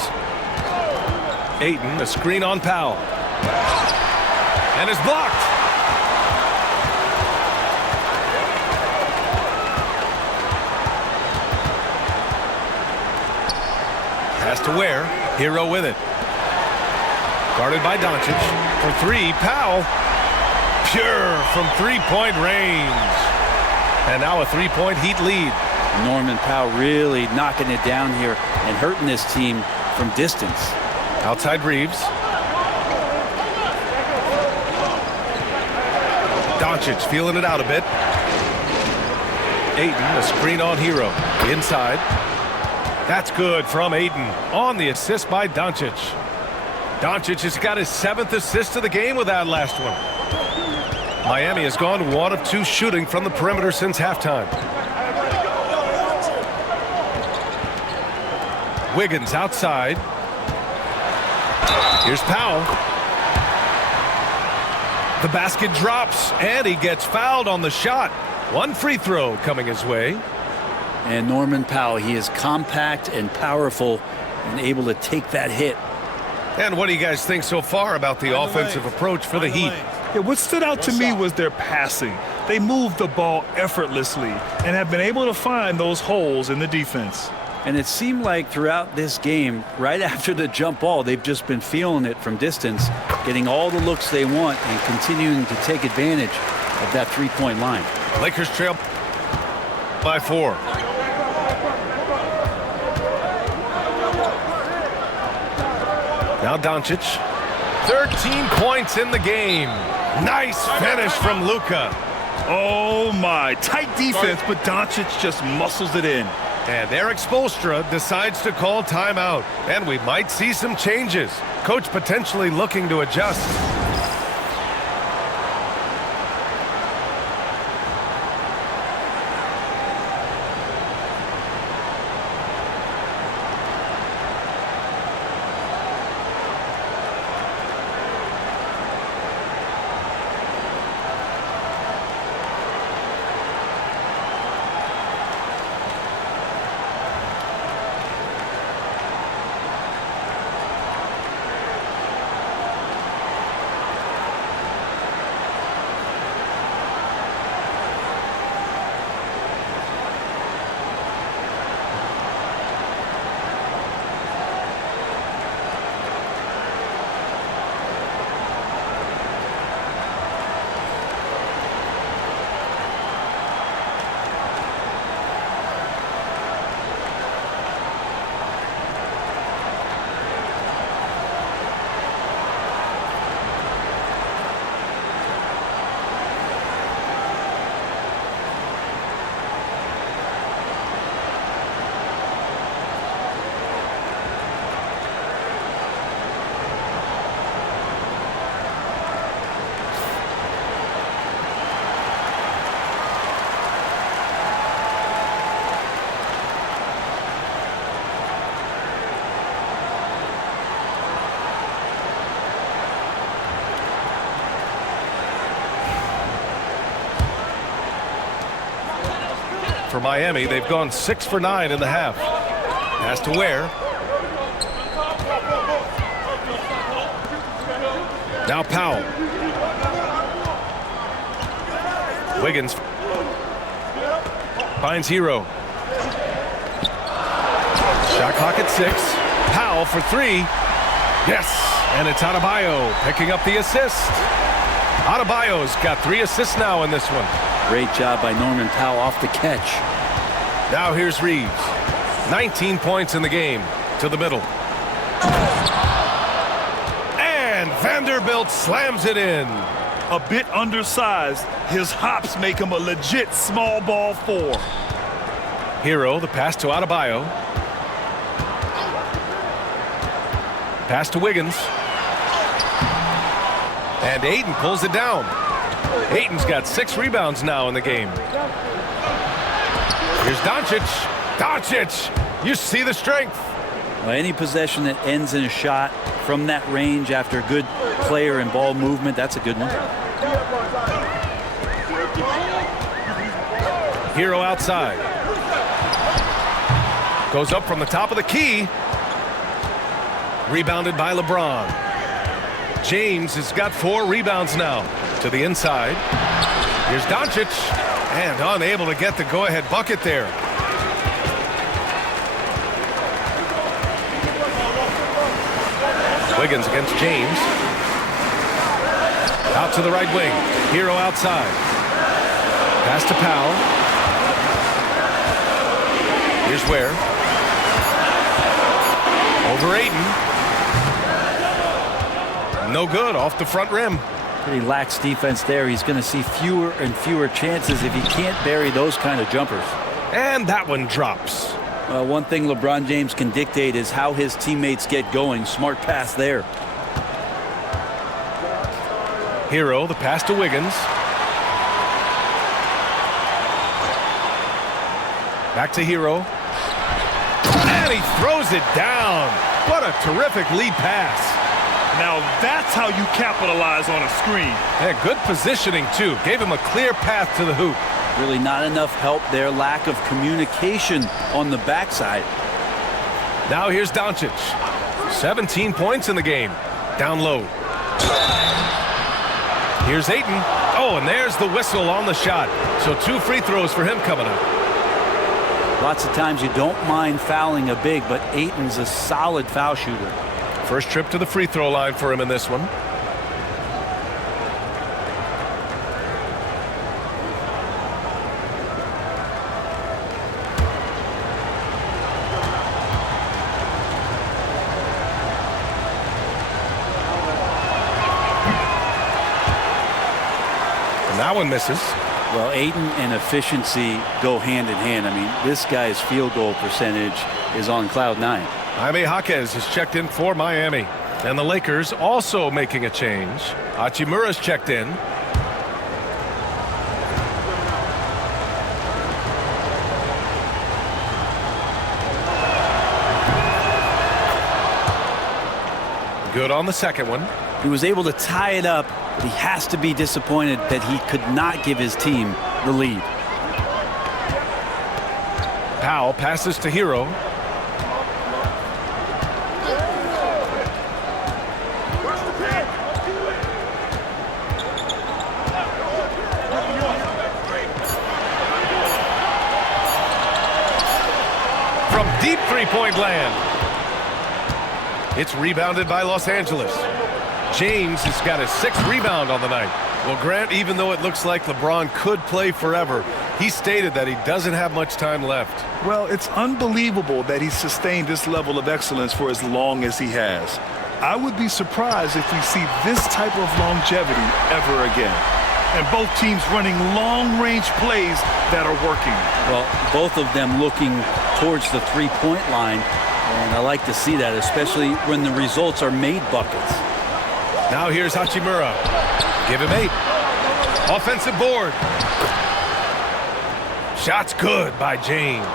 Ayton, a screen on Powell. And is blocked. Pass to Ware. Hero with it. Guarded by Doncic. For three, Powell. Pure from three-point range. And now a three-point Heat lead. Norman Powell really knocking it down here and hurting this team from distance. Outside Reeves. Doncic feeling it out a bit. Ayton, a screen on Hero. Inside. That's good from Ayton on the assist by Doncic. Doncic has got his 7th assist of the game with that last one. Miami has gone 1 of 2 shooting from the perimeter since halftime. Wiggins outside. Here's Powell. The basket drops, and he gets fouled on the shot. 1 free throw coming his way. And Norman Powell, he is compact and powerful and able to take that hit. And what do you guys think so far about the offensive approach for the Heat? Yeah, what stood out to me was their passing. They moved the ball effortlessly and have been able to find those holes in the defense. And it seemed like throughout this game, right after the jump ball, they've just been feeling it from distance, getting all the looks they want and continuing to take advantage of that three-point line. Lakers trail by 4. Now Doncic. 13 points in the game. Nice finish from Luka. Oh, my. Tight defense, but Doncic just muscles it in. And Eric Spoelstra decides to call timeout. And we might see some changes. Coach potentially looking to adjust. For Miami, they've gone 6 for 9 in the half. Pass to Ware. Now Powell. Wiggins finds Hero. Shot clock at 6. Powell for 3. Yes, and it's Adebayo picking up the assist. Adebayo's got 3 assists now in this one. Great job by Norman Powell off the catch. Now here's Reeves. 19 points in the game. To the middle. And Vanderbilt slams it in. A bit undersized, his hops make him a legit small ball 4. Hero, the pass to Adebayo. Pass to Wiggins. And Ayton pulls it down. Ayton's got 6 rebounds now in the game. Here's Doncic. Doncic! You see the strength. Well, any possession that ends in a shot from that range after good player and ball movement, that's a good one. Hero outside. Goes up from the top of the key. Rebounded by LeBron. James has got 4 rebounds now. To the inside. Here's Doncic. And unable to get the go-ahead bucket there. Wiggins against James. Out to the right wing. Hero outside. Pass to Powell. Here's Ware. Over Ayton. No good, off the front rim. Pretty lax defense there. He's going to see fewer and fewer chances if he can't bury those kind of jumpers. And that one drops. One thing LeBron James can dictate is how his teammates get going. Smart pass there. Hero, the pass to Wiggins. Back to Hero. And he throws it down. What a terrific lead pass. Now that's how you capitalize on a screen. And good positioning, too. Gave him a clear path to the hoop. Really not enough help there. Lack of communication on the backside. Now here's Doncic. 17 points in the game. Down low. Here's Ayton. Oh, and there's the whistle on the shot. So 2 free throws for him coming up. Lots of times you don't mind fouling a big, but Ayton's a solid foul shooter. First trip to the free throw line for him in this one. And that one misses. Well, Ayton and efficiency go hand in hand. I mean, this guy's field goal percentage is on cloud 9. Jaime Jaquez has checked in for Miami. And the Lakers also making a change. Hachimura's checked in. Good on the second one. He was able to tie it up, but he has to be disappointed that he could not give his team the lead. Powell passes to Hero. From deep three-point land. It's rebounded by Los Angeles. James has got his 6th rebound on the night. Well, Grant, even though it looks like LeBron could play forever, he stated that he doesn't have much time left. Well, it's unbelievable that he's sustained this level of excellence for as long as he has. I would be surprised if we see this type of longevity ever again. And both teams running long-range plays that are working. Well, both of them looking towards the three-point line, and I like to see that, especially when the results are made buckets. Now here's Hachimura. Give him 8. Offensive board. Shot's good by James.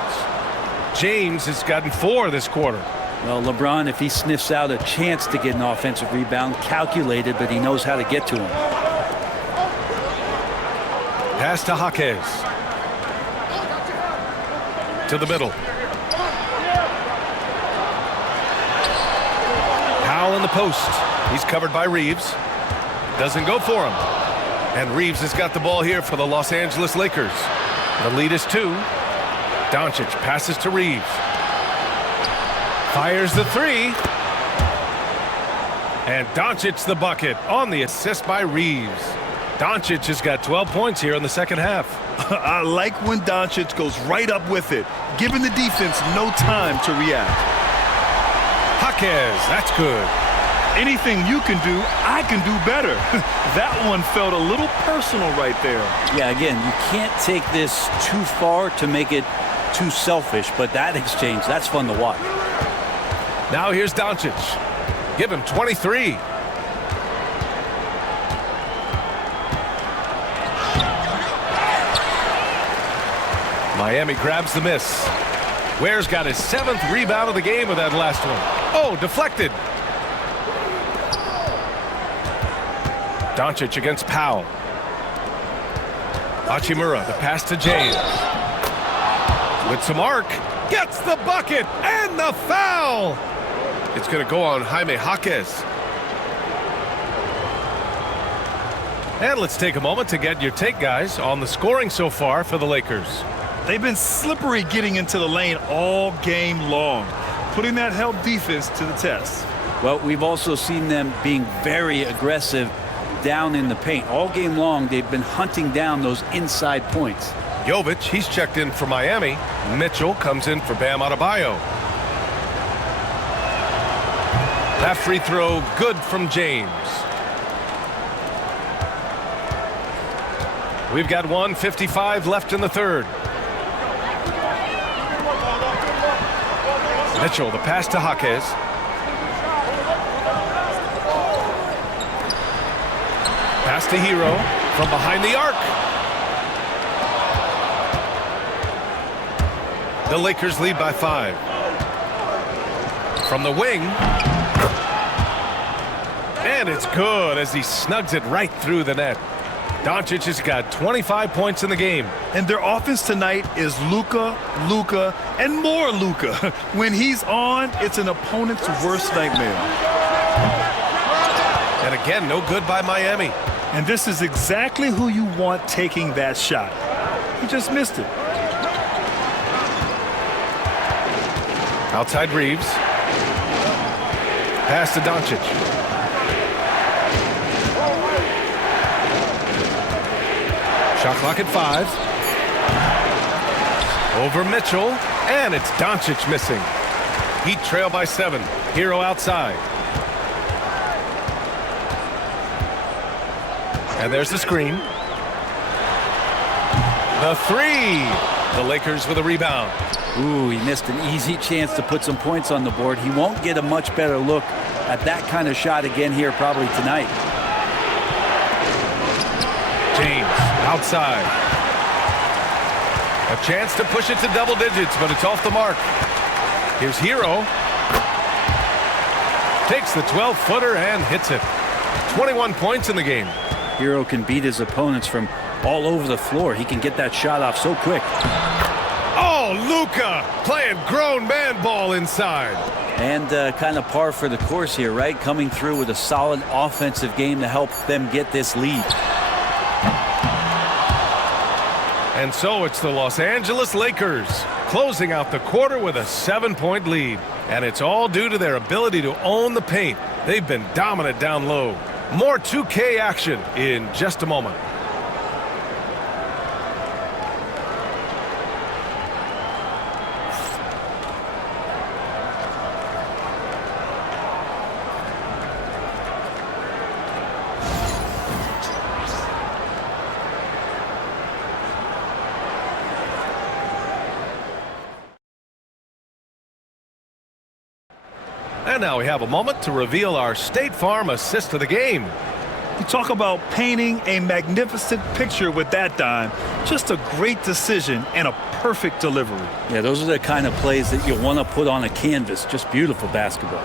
James has gotten 4 this quarter. Well, LeBron, if he sniffs out a chance to get an offensive rebound, calculated, but he knows how to get to him. Pass to Jaquez. To the middle. Powell in the post. He's covered by Reeves. Doesn't go for him. And Reeves has got the ball here for the Los Angeles Lakers. The lead is 2. Doncic passes to Reeves. Fires the 3. And Doncic the bucket on the assist by Reeves. Doncic has got 12 points here in the second half. I like when Doncic goes right up with it, giving the defense no time to react. Jaquez, that's good. Anything you can do, I can do better. That one felt a little personal right there. Yeah, again, you can't take this too far to make it too selfish, but that exchange, that's fun to watch. Now here's Doncic. Give him 23. Miami grabs the miss. Ware's got his 7th rebound of the game with that last one. Oh, deflected. Doncic against Powell. Hachimura, the pass to James. With some arc, gets the bucket and the foul. It's going to go on Jaime Jaquez. And let's take a moment to get your take, guys, on the scoring so far for the Lakers. They've been slippery getting into the lane all game long, putting that help defense to the test. Well, we've also seen them being very aggressive down in the paint. All game long, they've been hunting down those inside points. Jovic, he's checked in for Miami. Mitchell comes in for Bam Adebayo. That free throw good from James. We've got 1:55 left in the third. Mitchell, the pass to Jaquez. Pass to Hero from behind the arc. The Lakers lead by 5. From the wing. And it's good as he snugs it right through the net. Doncic has got 25 points in the game. And their offense tonight is Luka, and more Luka. When he's on, it's an opponent's worst nightmare. And again, no good by Miami. And this is exactly who you want taking that shot. He just missed it. Outside Reeves. Pass to Doncic. Shot clock at 5. Over Mitchell. And it's Doncic missing. Heat trail by 7. Hero outside. And there's the screen. The 3. The Lakers with a rebound. Ooh, he missed an easy chance to put some points on the board. He won't get a much better look at that kind of shot again here probably tonight. James outside. A chance to push it to double digits, but it's off the mark. Here's Hero. Takes the 12-footer and hits it. 21 points in the game. Hero can beat his opponents from all over the floor. He can get that shot off so quick. Oh, Luka playing grown man ball inside. And kind of par for the course here, right? Coming through with a solid offensive game to help them get this lead. And so it's the Los Angeles Lakers closing out the quarter with a 7-point lead. And it's all due to their ability to own the paint. They've been dominant down low. More 2K action in just a moment. And now we have a moment to reveal our State Farm assist of the game. You talk about painting a magnificent picture with that dime. Just a great decision and a perfect delivery. Yeah, those are the kind of plays that you want to put on a canvas. Just beautiful basketball.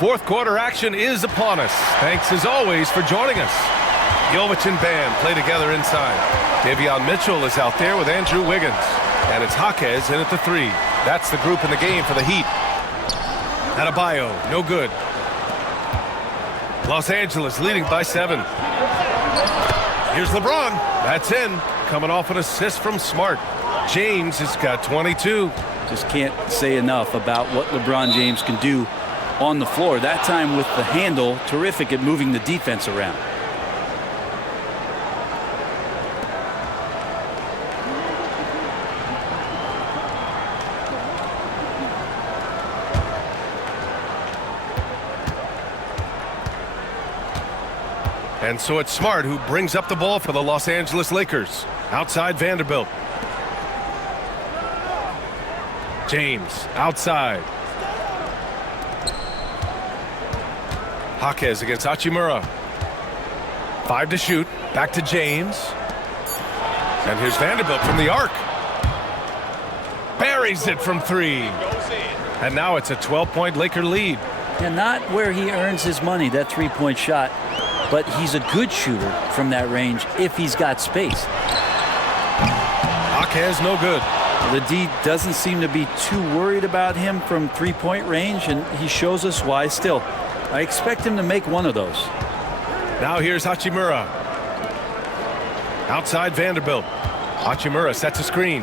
Fourth quarter action is upon us. Thanks as always for joining us. Jovic and Bam play together inside. Davion Mitchell is out there with Andrew Wiggins. And it's Jaquez in at the 3. That's the group in the game for the Heat. Adebayo, no good. Los Angeles leading by 7. Here's LeBron. That's in. Coming off an assist from Smart. James has got 22. Just can't say enough about what LeBron James can do on the floor. That time with the handle, terrific at moving the defense around. And so it's Smart who brings up the ball for the Los Angeles Lakers. Outside Vanderbilt. James outside. Jaquez against Hachimura. 5 to shoot. Back to James. And here's Vanderbilt from the arc. Buries it from 3. And now it's a 12-point Laker lead. And not where he earns his money, that three-point shot. But he's a good shooter from that range if he's got space. Jaquez no good. The D doesn't seem to be too worried about him from three-point range, and he shows us why still. I expect him to make one of those. Now here's Hachimura. Outside Vanderbilt. Hachimura sets a screen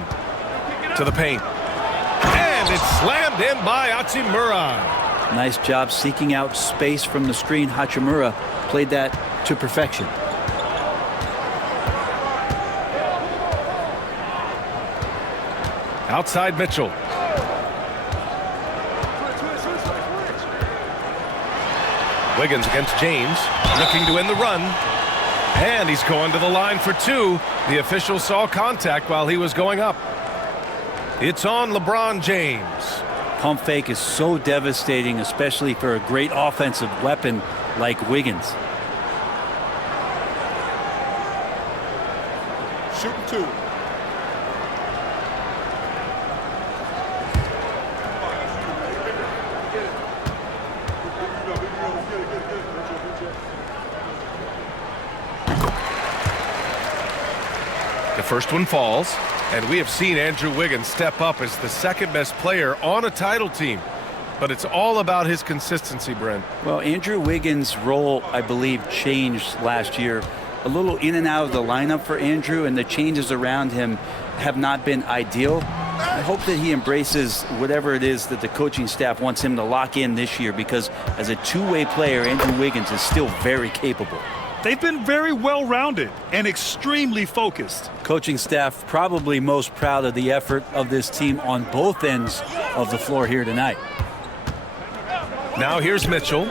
to the paint. And it's slammed in by Hachimura. Nice job seeking out space from the screen. Hachimura played that to perfection. Outside Mitchell. Wiggins against James, looking to win the run. And he's going to the line for two. The official saw contact while he was going up. It's on LeBron James. Pump fake is so devastating, especially for a great offensive weapon like Wiggins. Shooting two. The first one falls, and we have seen Andrew Wiggins step up as the second best player on a title team. But it's all about his consistency, Brent. Well, Andrew Wiggins' role, I believe, changed last year. A little in and out of the lineup for Andrew, and the changes around him have not been ideal. I hope that he embraces whatever it is that the coaching staff wants him to lock in this year, because as a two-way player, Andrew Wiggins is still very capable. They've been very well-rounded and extremely focused. Coaching staff probably most proud of the effort of this team on both ends of the floor here tonight. Now here's Mitchell.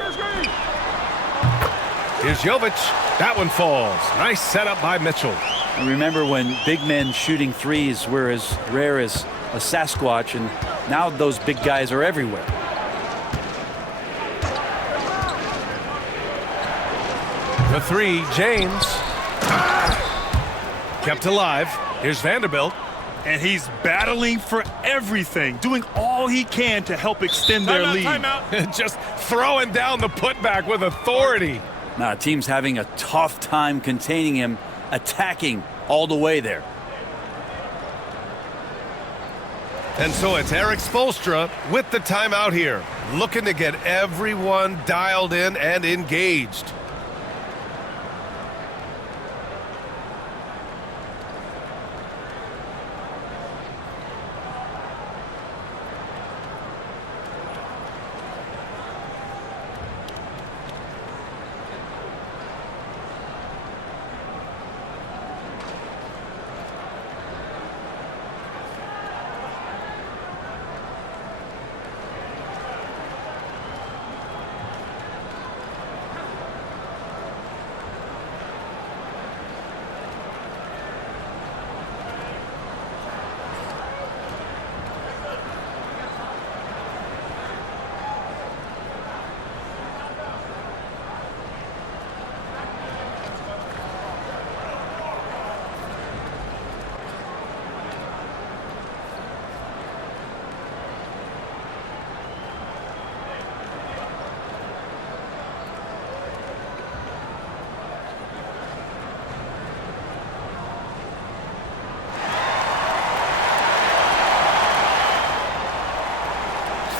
Here's Jovic. That one falls. Nice setup by Mitchell. And remember when big men shooting threes were as rare as a Sasquatch, and now those big guys are everywhere. The three, James. Kept alive. Here's Vanderbilt. And he's battling for everything, doing all he can to help extend their lead. Timeout. Just throwing down the putback with authority. Now, the team's having a tough time containing him, attacking all the way there. And so it's Eric Spoelstra with the timeout here, looking to get everyone dialed in and engaged.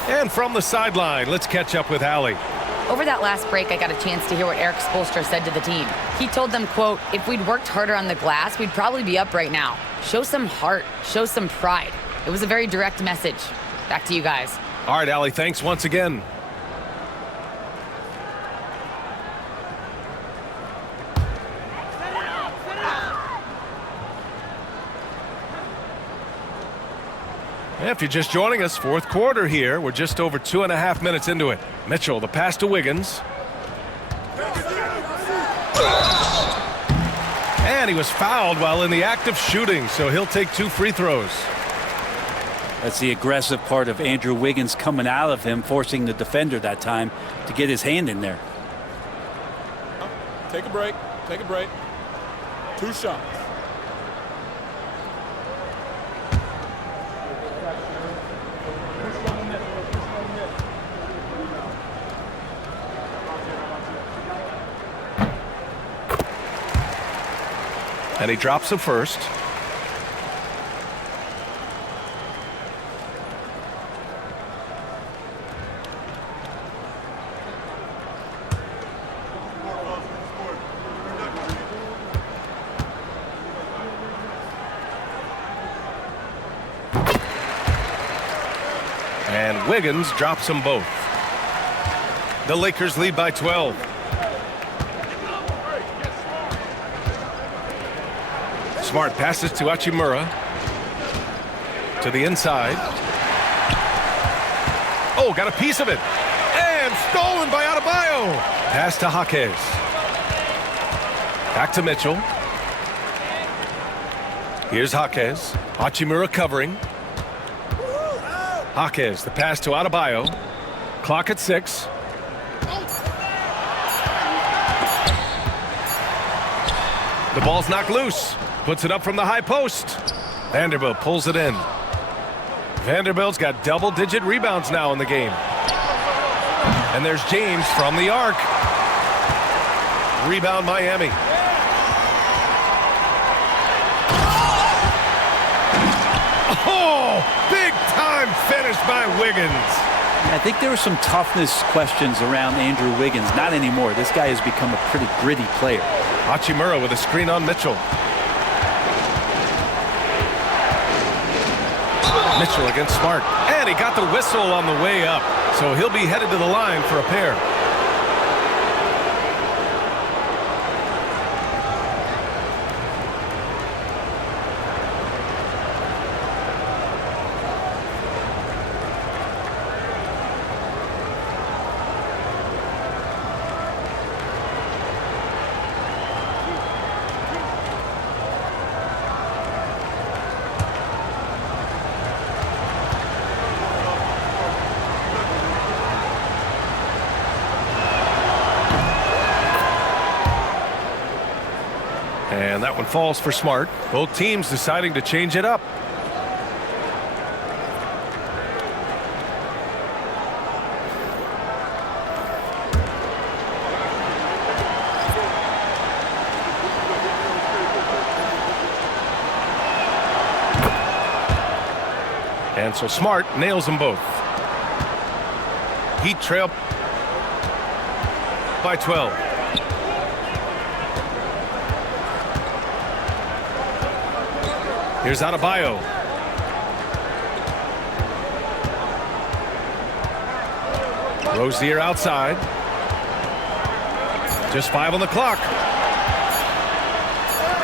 And from the sideline, let's catch up with Allie. Over that last break, I got a chance to hear what Eric Spoelstra said to the team. He told them, quote, "If we'd worked harder on the glass, we'd probably be up right now. Show some heart, show some pride." It was a very direct message. Back to you guys. All right, Allie, thanks once again. If you're just joining us, fourth quarter here. We're just over 2.5 minutes into it. Mitchell, the pass to Wiggins. And he was fouled while in the act of shooting, so he'll take 2 free throws. That's the aggressive part of Andrew Wiggins coming out of him, forcing the defender that time to get his hand in there. Take a break. Take a break. 2 shots. And he drops the first. And Wiggins drops them both. The Lakers lead by 12. Smart passes to Hachimura. To the inside. Oh, got a piece of it. And stolen by Adebayo. Pass to Jaquez. Back to Mitchell. Here's Jaquez. Hachimura covering. Jaquez, the pass to Adebayo. Clock at 6. The ball's knocked loose. Puts it up from the high post. Vanderbilt pulls it in. Vanderbilt's got double-digit rebounds now in the game. And there's James from the arc. Rebound Miami. Oh, big-time finish by Wiggins. I think there were some toughness questions around Andrew Wiggins. Not anymore. This guy has become a pretty gritty player. Hachimura with a screen on Mitchell. Mitchell against Smart. And he got the whistle on the way up. So he'll be headed to the line for a pair. And that one falls for Smart. Both teams deciding to change it up. And so Smart nails them both. Heat trail by 12. Here's Adebayo. Rozier outside. Just 5 on the clock.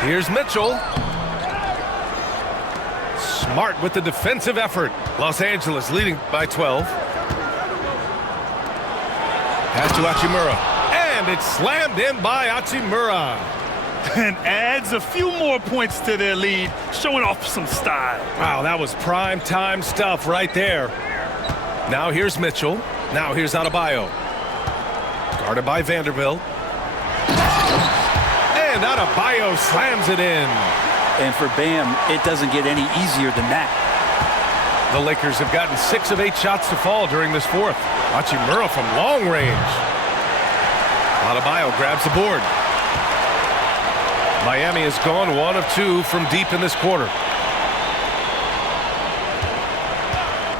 Here's Mitchell. Smart with the defensive effort. Los Angeles leading by 12. Pass to Hachimura. And it's slammed in by Hachimura. And adds a few more points to their lead, showing off some style. Wow, that was prime time stuff right there. Now here's Mitchell. Now here's Adebayo. Guarded by Vanderbilt. And Adebayo slams it in. And for Bam, it doesn't get any easier than that. The Lakers have gotten 6 of 8 shots to fall during this fourth. Hachimura from long range. Adebayo grabs the board. Miami has gone 1 of 2 from deep in this quarter.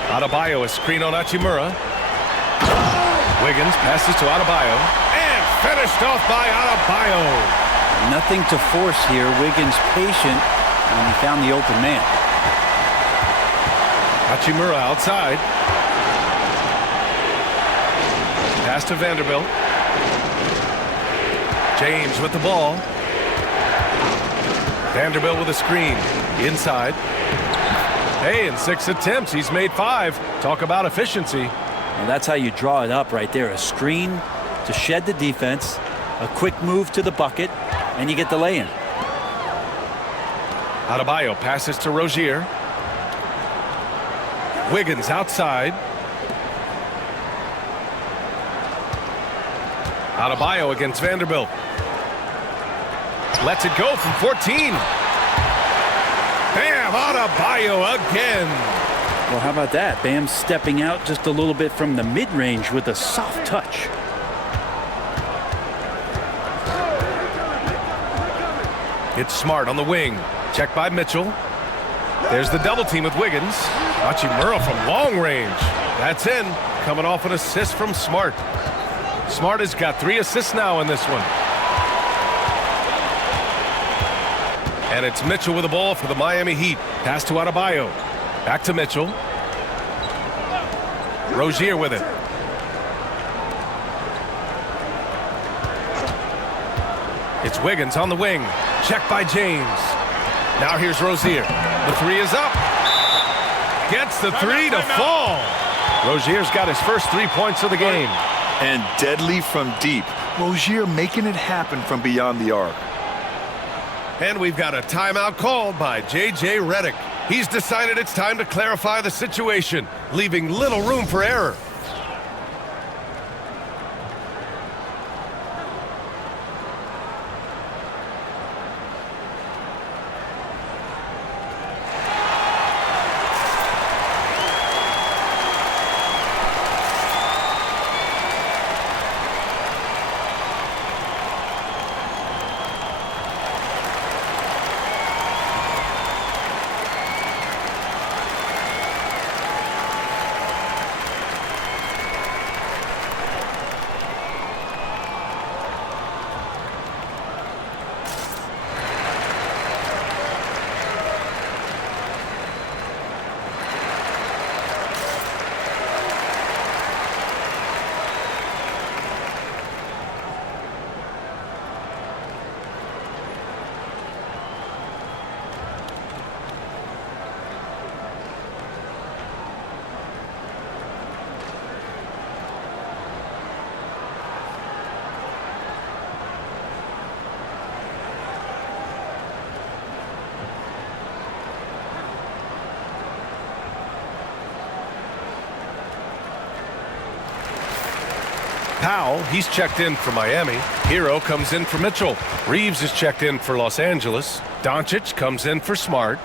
Adebayo, a screen on Hachimura. Wiggins passes to Adebayo. And finished off by Adebayo. Nothing to force here. Wiggins patient, and he found the open man. Hachimura outside. Pass to Vanderbilt. James with the ball. Vanderbilt with a screen. Inside. Hey, in 6 attempts, he's made 5. Talk about efficiency. Well, that's how you draw it up right there. A screen to shed the defense, a quick move to the bucket, and you get the lay-in. Adebayo passes to Rozier. Wiggins outside. Adebayo against Vanderbilt. Lets it go from 14. Bam! Adebayo again. Well, how about that? Bam stepping out just a little bit from the mid-range with a soft touch. It's Smart on the wing. Checked by Mitchell. There's the double team with Wiggins. Hachimura from long range. That's in. Coming off an assist from Smart. Smart has got 3 assists now in this one. And it's Mitchell with the ball for the Miami Heat. Pass to Adebayo. Back to Mitchell. Rozier with it. It's Wiggins on the wing. Checked by James. Now here's Rozier. The three is up. Gets the three to fall. Rozier's got his first 3 points of the game. And deadly from deep. Rozier making it happen from beyond the arc. And we've got a timeout called by J.J. Redick. He's decided it's time to clarify the situation, leaving little room for error. Powell, he's checked in for Miami. Hero comes in for Mitchell. Reeves is checked in for Los Angeles. Doncic comes in for Smart.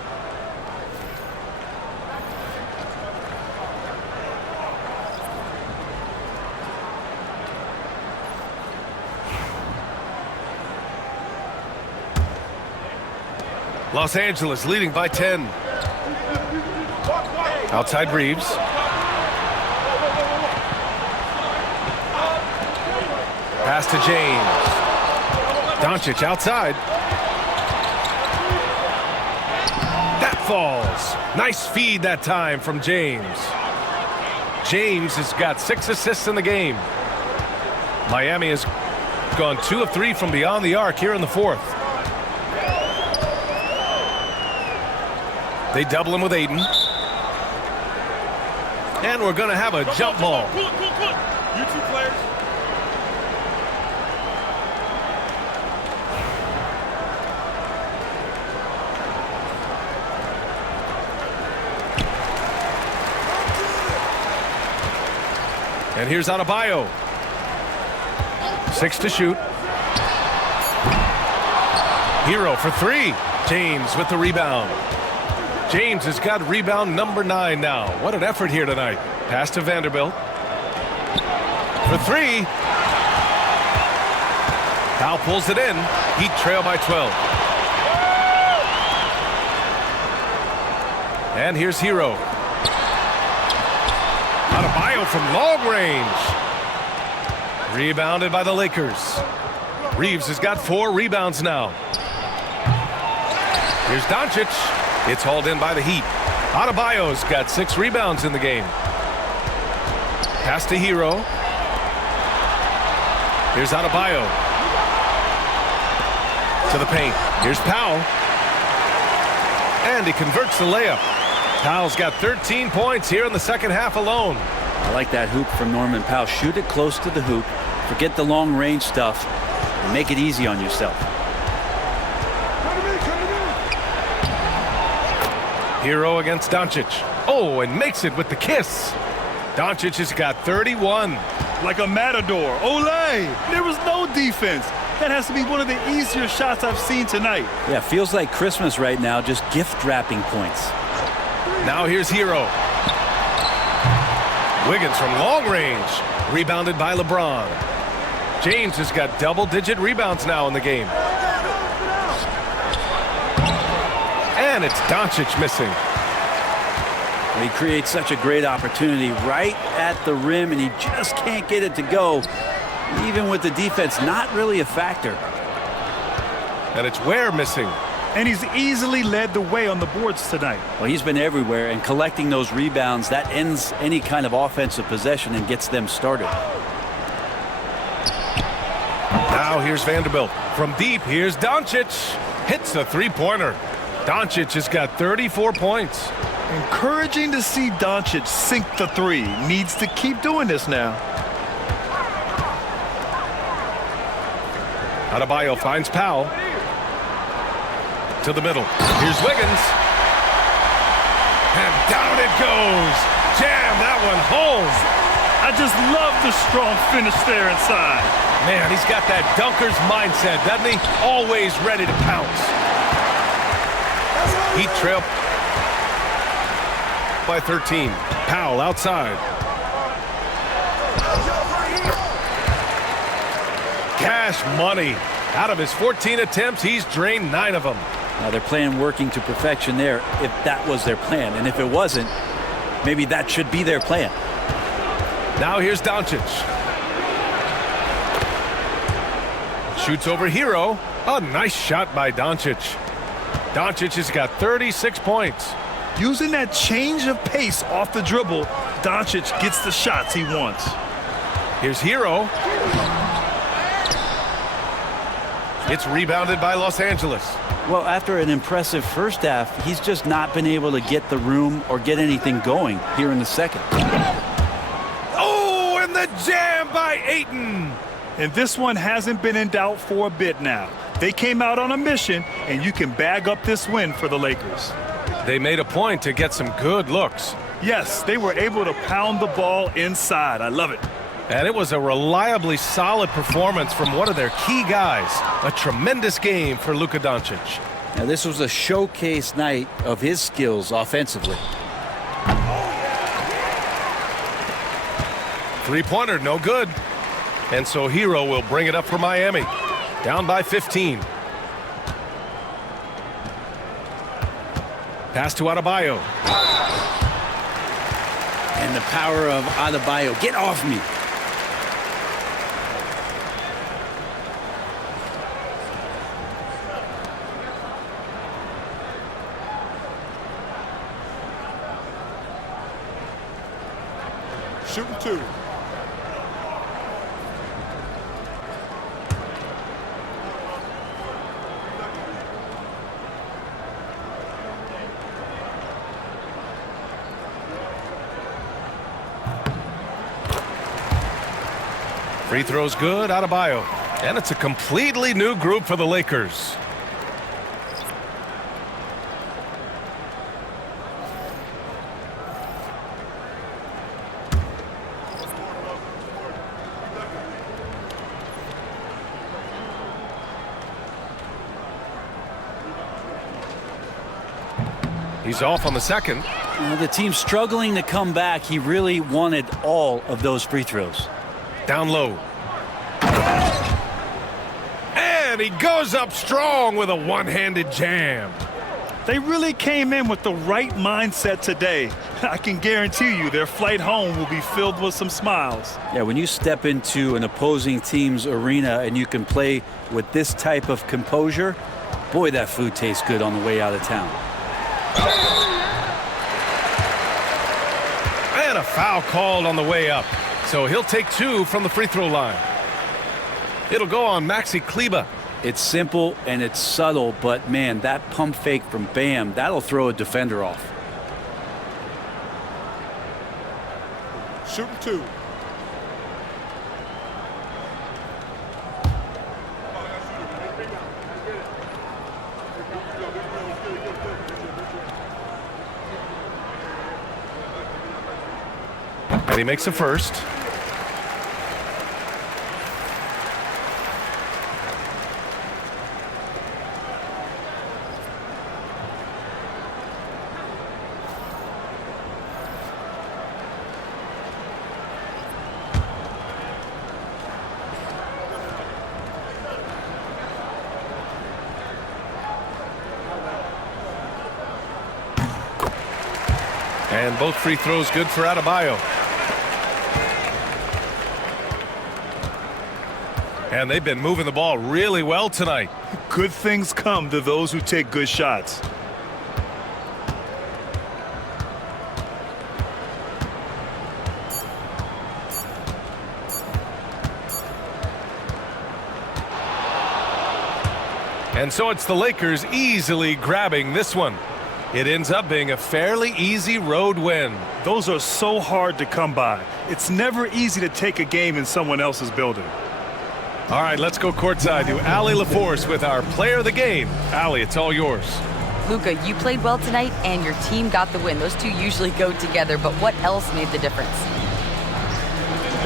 Los Angeles leading by 10. Outside Reeves. Pass to James. Doncic outside. That falls. Nice feed that time from James. James has got 6 assists in the game. Miami has gone 2 of 3 from beyond the arc here in the fourth. They double him with Aiden. And we're going to have a jump ball. You two players. And here's Adebayo. 6 to shoot. Hero for 3. James with the rebound. James has got rebound number 9 now. What an effort here tonight. Pass to Vanderbilt. For 3. Powell pulls it in. Heat trail by 12. And here's Hero. Adebayo from long range. Rebounded by the Lakers. Reeves has got 4 rebounds now. Here's Doncic. It's hauled in by the Heat. Adebayo's got 6 rebounds in the game. Pass to Hero. Here's Adebayo. To the paint. Here's Powell. And he converts the layup. Powell's got 13 points here in the second half alone. I like that hoop from Norman Powell. Shoot it close to the hoop. Forget the long range stuff. And make it easy on yourself. Hero against Doncic. Oh, and makes it with the kiss. Doncic has got 31. Like a matador. Olay! There was no defense. That has to be one of the easier shots I've seen tonight. Yeah, feels like Christmas right now, just gift wrapping points. Now here's Hero. Wiggins from long range. Rebounded by LeBron. James has got double-digit rebounds now in the game. And it's Doncic missing. He creates such a great opportunity right at the rim, and he just can't get it to go. Even with the defense not really a factor. And it's Ware missing. And he's easily led the way on the boards tonight. Well, he's been everywhere, and collecting those rebounds, that ends any kind of offensive possession and gets them started. Now here's Vanderbilt. From deep, here's Doncic. Hits a three-pointer. Doncic has got 34 points. Encouraging to see Doncic sink the three. Needs to keep doing this now. Adebayo finds Powell. To the middle. Here's Wiggins. And down it goes. Jam that one home. I just love the strong finish there inside. Man, he's got that dunker's mindset, doesn't he? Always ready to pounce. Heat trail by 13. Powell outside. Cash money. Out of his 14 attempts, he's drained 9 of them. Now they're playing working to perfection there if that was their plan. And if it wasn't, maybe that should be their plan. Now here's Doncic. Shoots over Hero. A nice shot by Doncic. Doncic has got 36 points. Using that change of pace off the dribble, Doncic gets the shots he wants. Here's Hero. It's rebounded by Los Angeles. Well, after an impressive first half, he's just not been able to get the room or get anything going here in the second. Oh, and the jam by Ayton. And this one hasn't been in doubt for a bit now. They came out on a mission, and you can bag up this win for the Lakers. They made a point to get some good looks. Yes, they were able to pound the ball inside. I love it. And it was a reliably solid performance from one of their key guys. A tremendous game for Luka Doncic. Now, this was a showcase night of his skills offensively. Three-pointer, no good. And so Hero will bring it up for Miami. Down by 15. Pass to Adebayo. And the power of Adebayo. Get off me. Shooting 2. Free throw's good, Adebayo. And it's a completely new group for the Lakers. He's off on the second. The team's struggling to come back. He really wanted all of those free throws. Down low. And he goes up strong with a one-handed jam. They really came in with the right mindset today. I can guarantee you their flight home will be filled with some smiles. Yeah, when you step into an opposing team's arena and you can play with this type of composure, boy, that food tastes good on the way out of town. And a foul called on the way up. So he'll take 2 from the free throw line. It'll go on Maxi Kleber. It's simple and it's subtle, but man, that pump fake from Bam, that'll throw a defender off. Shooting 2. And he makes a first. And both free throws good for Adebayo. And they've been moving the ball really well tonight. Good things come to those who take good shots. And so it's the Lakers easily grabbing this one. It ends up being a fairly easy road win. Those are so hard to come by. It's never easy to take a game in someone else's building. All right, let's go courtside to Allie LaForce with our player of the game. Allie, it's all yours. Luka, you played well tonight, and your team got the win. Those two usually go together, but what else made the difference?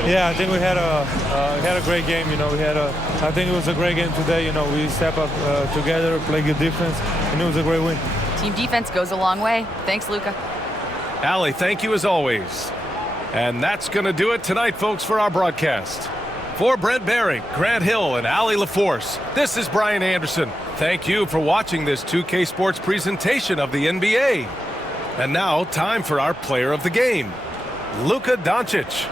Yeah, I think we had a great game. I think it was a great game today. We step up together, play good defense, and it was a great win. Team defense goes a long way. Thanks, Luka. Allie, thank you as always. And that's going to do it tonight, folks, for our broadcast. For Brent Barry, Grant Hill, and Allie LaForce, this is Brian Anderson. Thank you for watching this 2K Sports presentation of the NBA. And now, time for our player of the game, Luka Doncic.